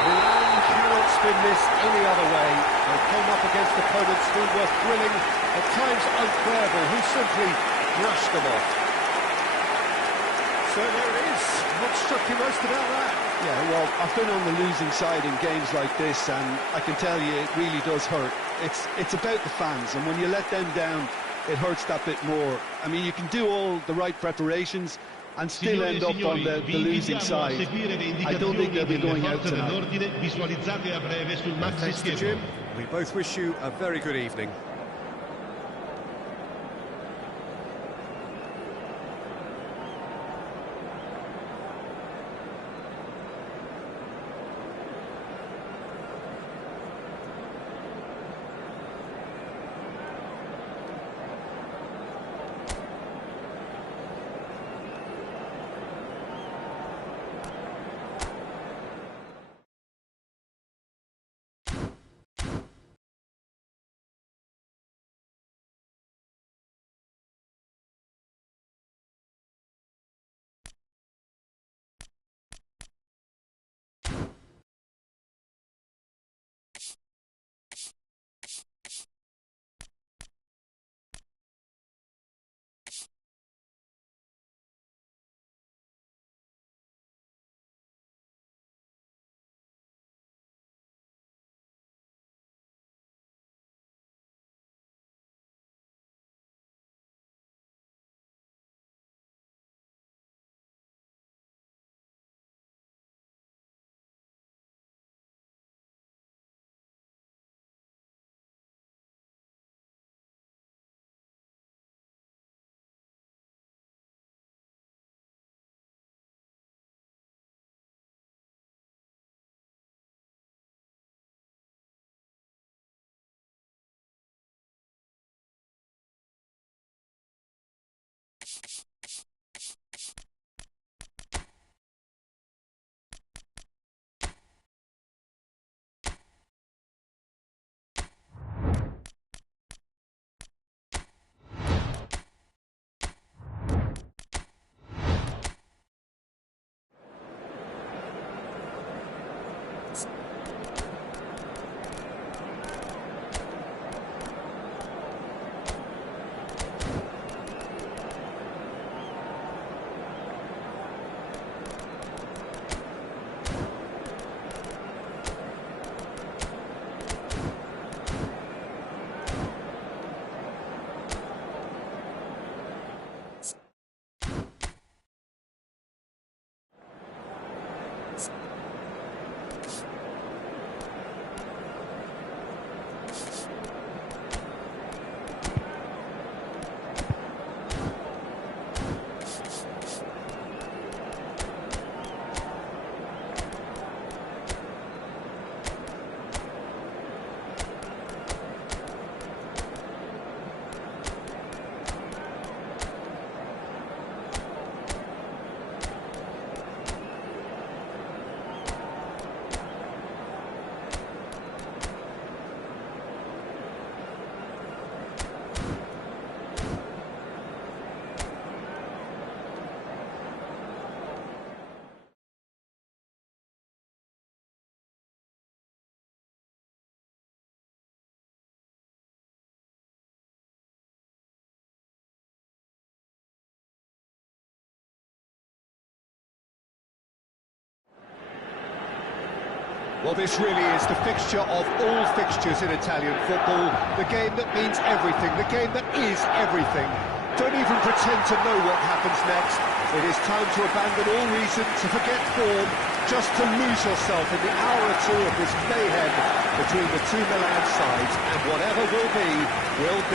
Milan cannot spin this any other way. They came up against opponents who were thrilling, at times unplayable, who simply brushed them off. So there it is. What struck you most about that? Yeah, well, I've been on the losing side in games like this, and I can tell you it really does hurt. It's about the fans, and when you let them down, it hurts that bit more. I mean, you can do all the right preparations and still end up on the losing side. I don't think they'll be going out tonight. Thanks to Jim. We both wish you a very good evening. Well, this really is the fixture of all fixtures in Italian football. The game that means everything, the game that is everything. Don't even pretend to know what happens next. It is time to abandon all reason, to forget form, just to lose yourself in the hour or two of this mayhem between the two Milan sides, and whatever will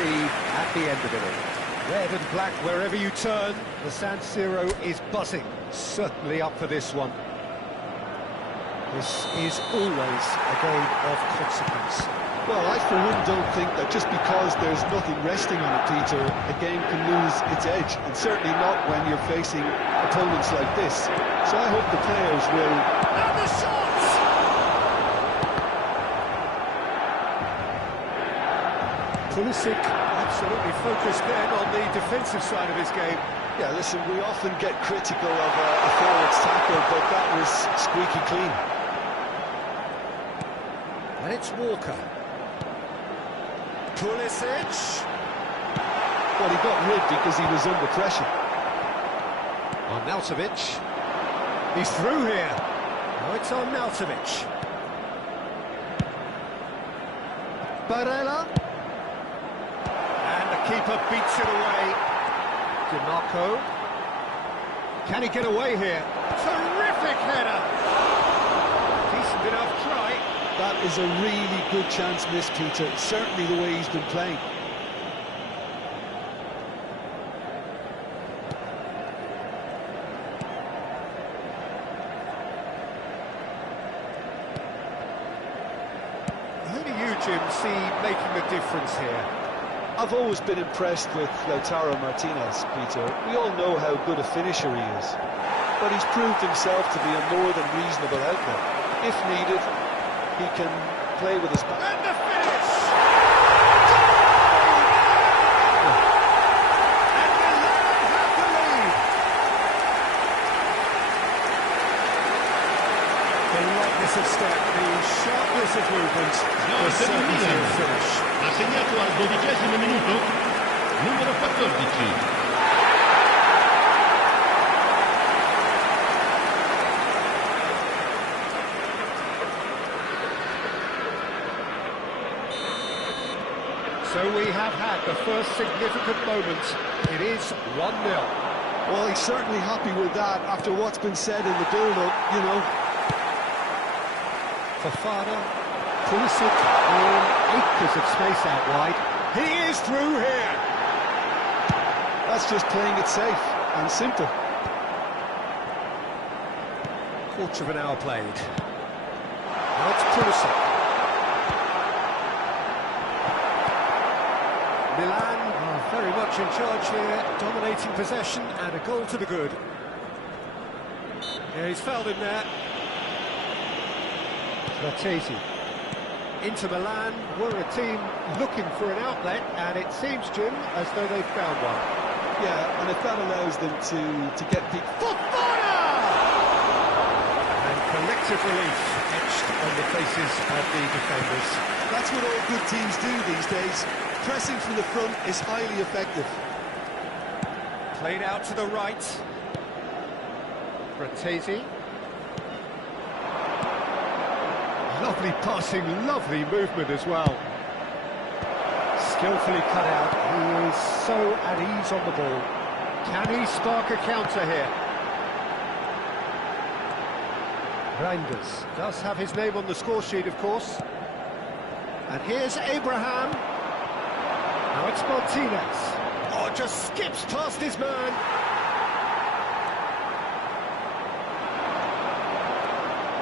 be at the end of it all. Red and black wherever you turn, the San Siro is buzzing. Certainly up for this one. This is always a game of consequence. Well, I for one don't think that just because there's nothing resting on it, Peter, a game can lose its edge, and certainly not when you're facing opponents like this. So I hope the players will... And the shots! Pulisic absolutely focused then on the defensive side of his game. Yeah, listen, we often get critical of a forward's tackle, but that was squeaky clean. And it's Walker. Pulisic. Well, he got rid because he was under pressure. Arnautovic. He's through here. Now it's Arnautovic. Barella. And the keeper beats it away. DiMarco. Can he get away here? Terrific header. Decent enough try. That is a really good chance missed, Peter. Certainly the way he's been playing. Who do you, Jim, see making the difference here? I've always been impressed with Lautaro Martinez, Peter. We all know how good a finisher he is. But he's proved himself to be a more than reasonable outlet. If needed, he can play with his back. And the finish! And Milan have the lead! The lightness of step, the sharpness of movement, the certainty of finish. Ha segnato al 12° minuto numero 14. So we have had the first significant moment. It is 1-0. Well, he's certainly happy with that after what's been said in the build-up, you know. Fofana, Pulisic in acres of space out wide. He is through here. That's just playing it safe and simple. Quarter of an hour played. Now it's Pulisic. Milan are very much in charge here, dominating possession and a goal to the good. Yeah, he's fouled him there. Frattesi. Inter Milan were a team looking for an outlet, and it seems, Jim, as though they've found one. Yeah, and if that allows them to get people... Fofana! And collective relief etched on the faces of the defenders. That's what all good teams do these days. Pressing from the front is highly effective. Played out to the right. Frattesi. Lovely passing, lovely movement as well. Skillfully cut out. He is so at ease on the ball. Can he spark a counter here? Reinders does have his name on the score sheet, of course. And here's Abraham. Now it's Martinez. Oh, just skips past his man.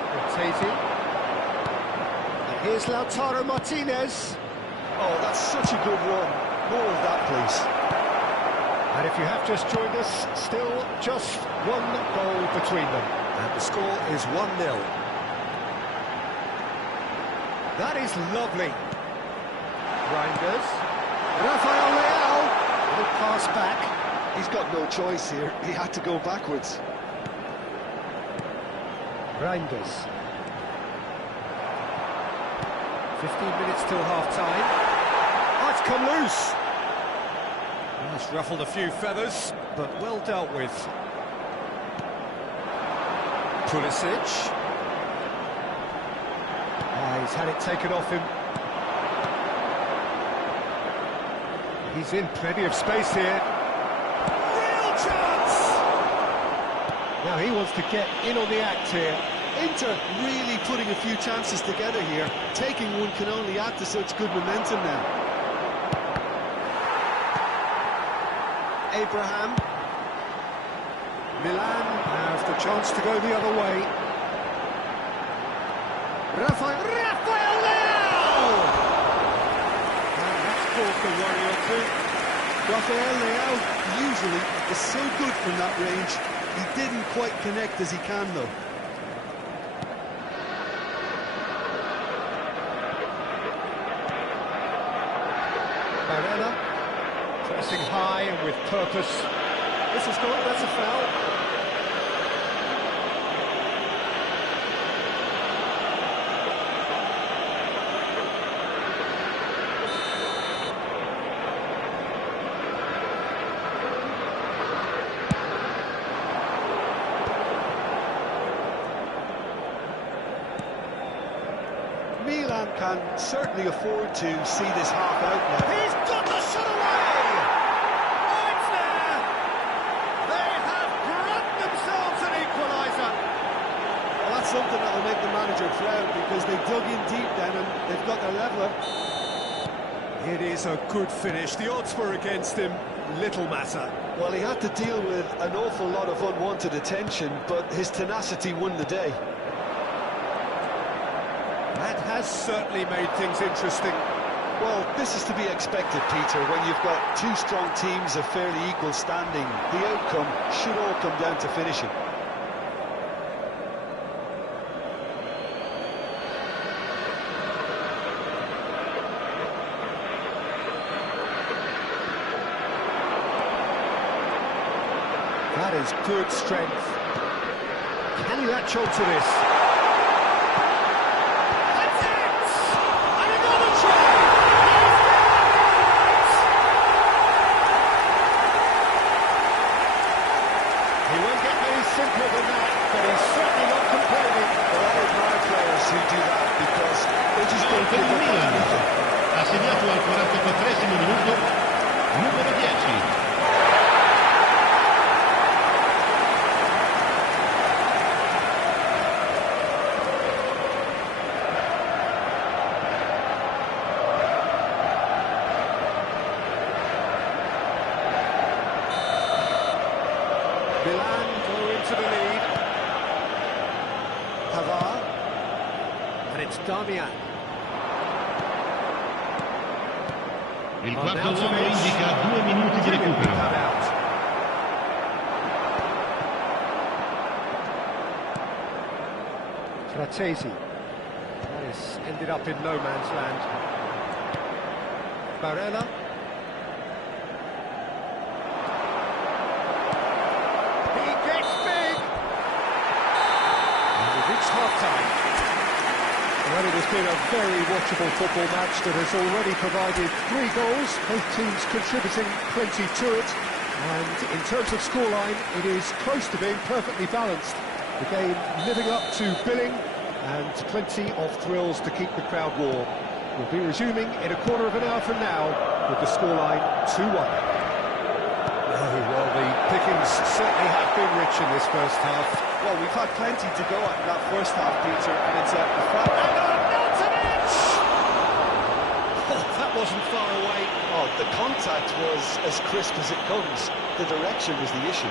Frattesi. And here's Lautaro Martinez. Oh, that's such a good run. More of that, please. And if you have just joined us, still just one goal between them. And the score is 1-0. That is lovely. Reinders. Rafael Leao. Little pass back. He's got no choice here. He had to go backwards. Reinders. 15 minutes till half-time. Oh, it's come loose. Well, it's ruffled a few feathers, but well dealt with. Pulisic. He's had it taken off him. He's in plenty of space here. Real chance! Now he wants to get in on the act here. Inter really putting a few chances together here. Taking one can only add to such good momentum now. Abraham. Milan have the chance to go the other way. Rafael Leao! And that's caused a worry or two. Rafael Leao usually is so good from that range. He didn't quite connect as he can though. Barella pressing high and with purpose. This is good, that's a foul. Milan can certainly afford to see this half out now. He's got the shot away! Oh, it's there! They have grabbed themselves an equaliser! Well, that's something that'll make the manager proud because they dug in deep then and they've got their leveller. It is a good finish. The odds were against him. Little matter. Well, he had to deal with an awful lot of unwanted attention, but his tenacity won the day. That has certainly made things interesting. Well, this is to be expected, Peter. When you've got two strong teams of fairly equal standing, the outcome should all come down to finishing. That is good strength. Can he latch on to this? That's it! And another try! He won't get any simpler than that, but he's certainly not complaining. Well, I admire players who do that because they just don't Per give il up on Milan anything. ha segnato al 44esimo minuto numero 10. Milan go into the lead. Pavard. And it's Damian. Il quarto uomo indica 2 minuti di recupero. Cut out. Fratesi. That has ended up in no man's land. Barella. He gets big! And we've reached half-time. Well, it has been a very watchable football match that has already provided 3 goals, both teams contributing plenty to it. And in terms of scoreline, it is close to being perfectly balanced. The game living up to billing and plenty of thrills to keep the crowd warm. We'll be resuming in a quarter of an hour from now with the scoreline 2-1. Well, the pickings certainly have been rich in this first half. Well, we've had plenty to go at in that first half, Peter, and it's a fact. Oh, that wasn't far away. Oh, the contact was as crisp as it comes. The direction was the issue.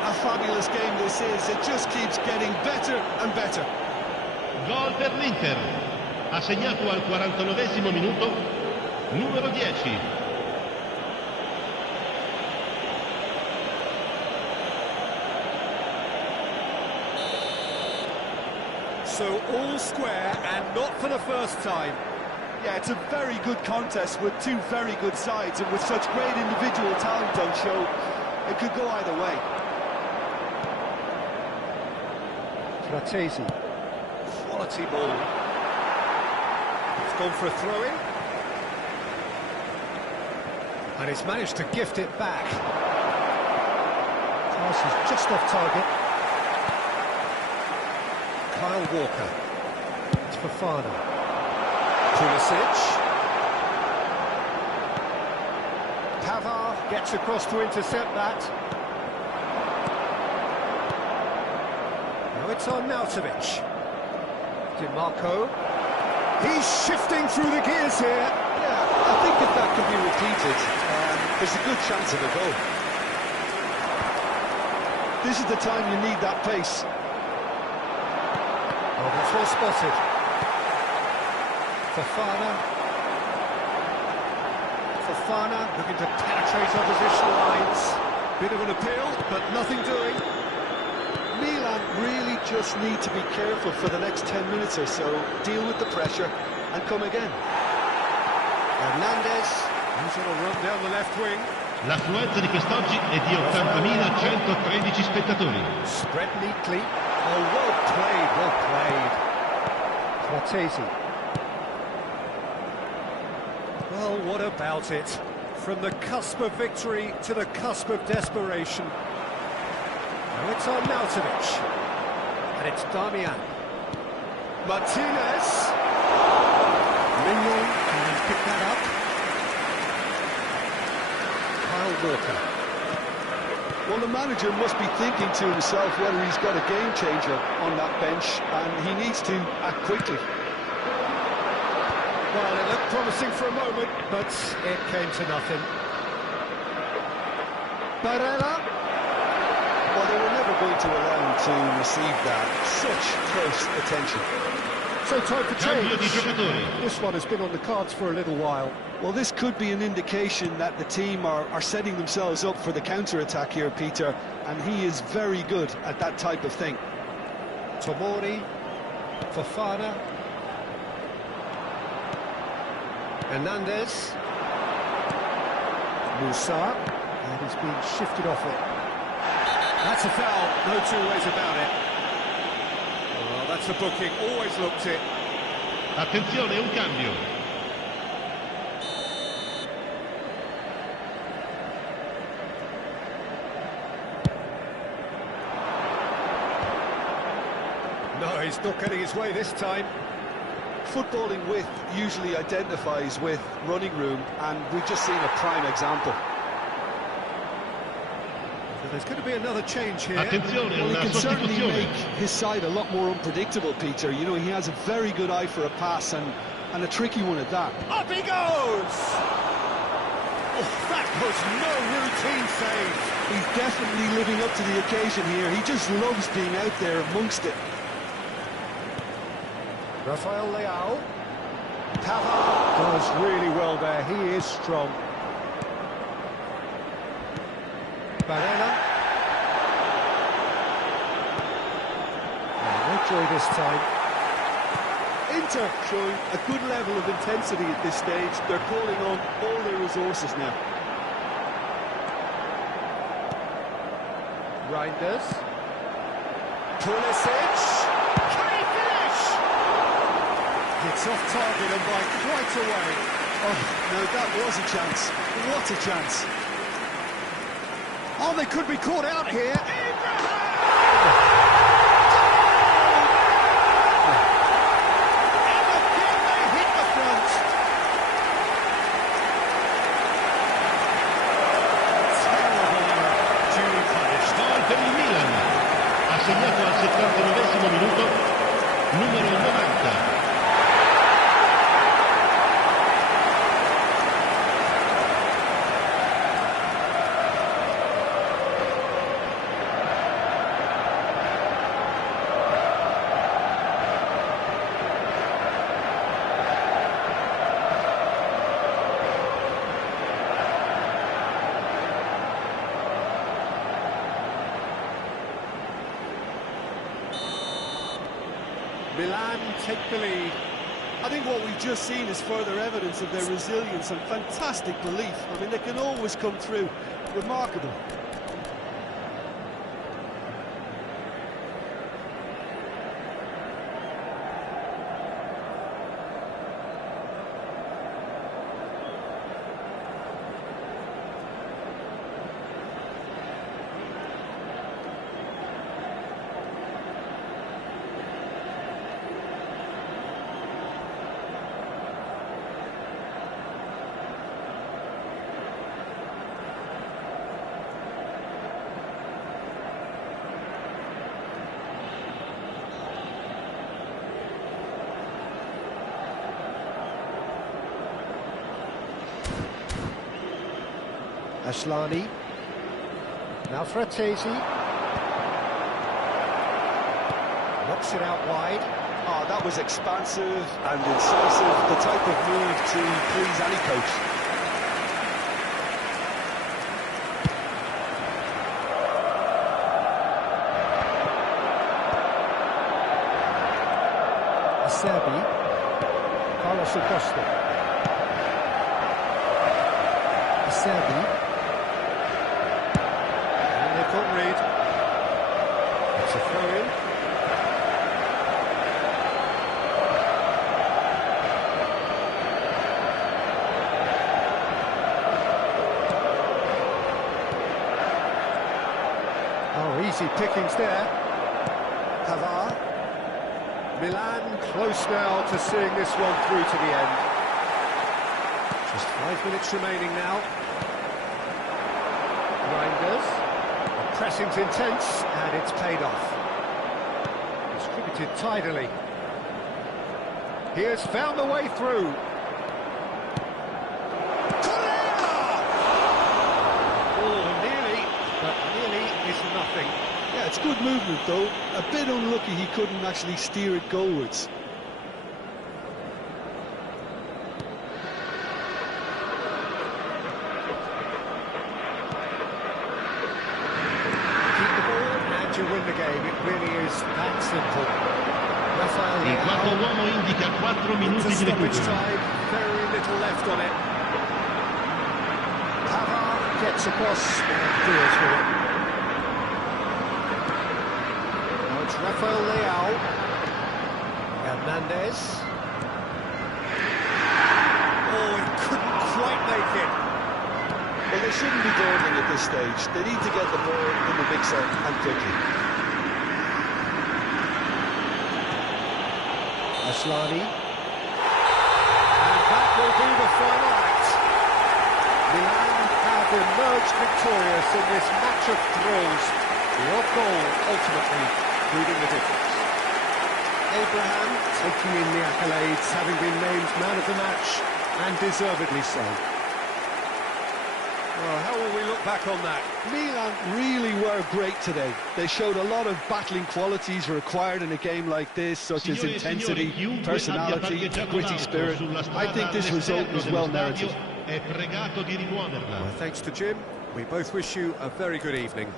A fabulous game this is. It just keeps getting better and better. Gol per l'Inter. Ha segnato al 49esimo minuto numero 10. So all square and not for the first time. Yeah, it's a very good contest with two very good sides, and with such great individual talent on show, it could go either way. Fratesi. Quality ball. It's gone for a throw-in. And he's managed to gift it back. Pass is just off target. Kyle Walker. It's Fofana. Pulisic. Pavard gets across to intercept that. Now it's Arnautovic. Dimarco. He's shifting through the gears here. Yeah, I think if that can be repeated, there's a good chance of a goal. This is the time you need that pace. Oh, that's well spotted. Fofana looking to penetrate opposition lines. Bit of an appeal, but nothing doing. Milan really just need to be careful for the next 10 minutes or so, deal with the pressure and come again. Hernandez, he's on a run down the left wing. L'affluenza di quest'oggi è di 80.113 spettatori. Spread neatly. Oh, well played, well played. Fratesi. Well, what about it? From the cusp of victory to the cusp of desperation. Now it's Arnautovic. And it's Damian. Martinez. Mignon can pick that up. Kyle Walker. Well, the manager must be thinking to himself whether he's got a game changer on that bench, and he needs to act quickly. Well, it looked promising for a moment, but it came to nothing. Barella. Well, they were never going to allow him to receive that. Such close attention. So time for Cambio di change. giocatori. This one has been on the cards for a little while. Well, this could be an indication that the team are setting themselves up for the counter-attack here, Peter, and he is very good at that type of thing. Tomori, Fofana, Hernandez, Musa, and he's been shifted off it. That's a foul, no two ways about it. Well, that's a booking, always looked it. Attenzione, un cambio. No, he's not getting his way this time. Footballing width usually identifies with running room, and we've just seen a prime example. So there's going to be another change here. Attenzione, Well, he una can certainly sostituzione. make his side a lot more unpredictable, Peter. You know, he has a very good eye for a pass, and a tricky one at that. Up he goes! Oh, that was no routine save. He's definitely living up to the occasion here. He just loves being out there amongst it. Rafael Leao. Pavard does really well there. He is strong. Barella. No joy this time. Inter showing a good level of intensity at this stage. They're calling on all their resources now. Reinders. Pulisic. Can he finish? It's off target and by quite a way. Oh, no, that was a chance. What a chance. Oh, they could be caught out here. Gol per il Milan. Ha segnato al 79esimo minuto, numero 90. Milan take the lead. I think what we've just seen is further evidence of their resilience and fantastic belief. I mean, they can always come through. Remarkable. Asllani. Now Frattesi. Knocks it out wide. Oh, that was expansive and incisive, the type of move to please any coach. Acerbi. Carlos Acosta. Acerbi. And they couldn't read. It's a throw-in. Oh, easy pickings there. Pavard. Milan close now to seeing this one through to the end. Just 5 minutes remaining now. Reinders. The pressing's intense, and it's paid off. Distributed tidily. He has found the way through. Oh, nearly, but nearly is nothing. Yeah, it's good movement though. A bit unlucky he couldn't actually steer it goalwards. To win the game, it really is that simple. Rafael Il quarto uomo indica 4 minuti di recupero. time, very little left on it. Pavard gets across and deals with it. Now it's Rafael Leao. Hernandez. Oh, he couldn't quite make it. Well, they shouldn't be dawdling at this stage. They need to get the ball in the mixer and quickly. Asllani. And that will be the final act. Milan have emerged victorious in this match of thrills. The odd goal ultimately proving the difference. Abraham taking in the accolades, having been named man of the match, and deservedly so. Well, how will we look back on that? Milan really were great today. They showed a lot of battling qualities required in a game like this, such as intensity, personality, gritty spirit. I think this result was well merited. Well, thanks to Jim. We both wish you a very good evening.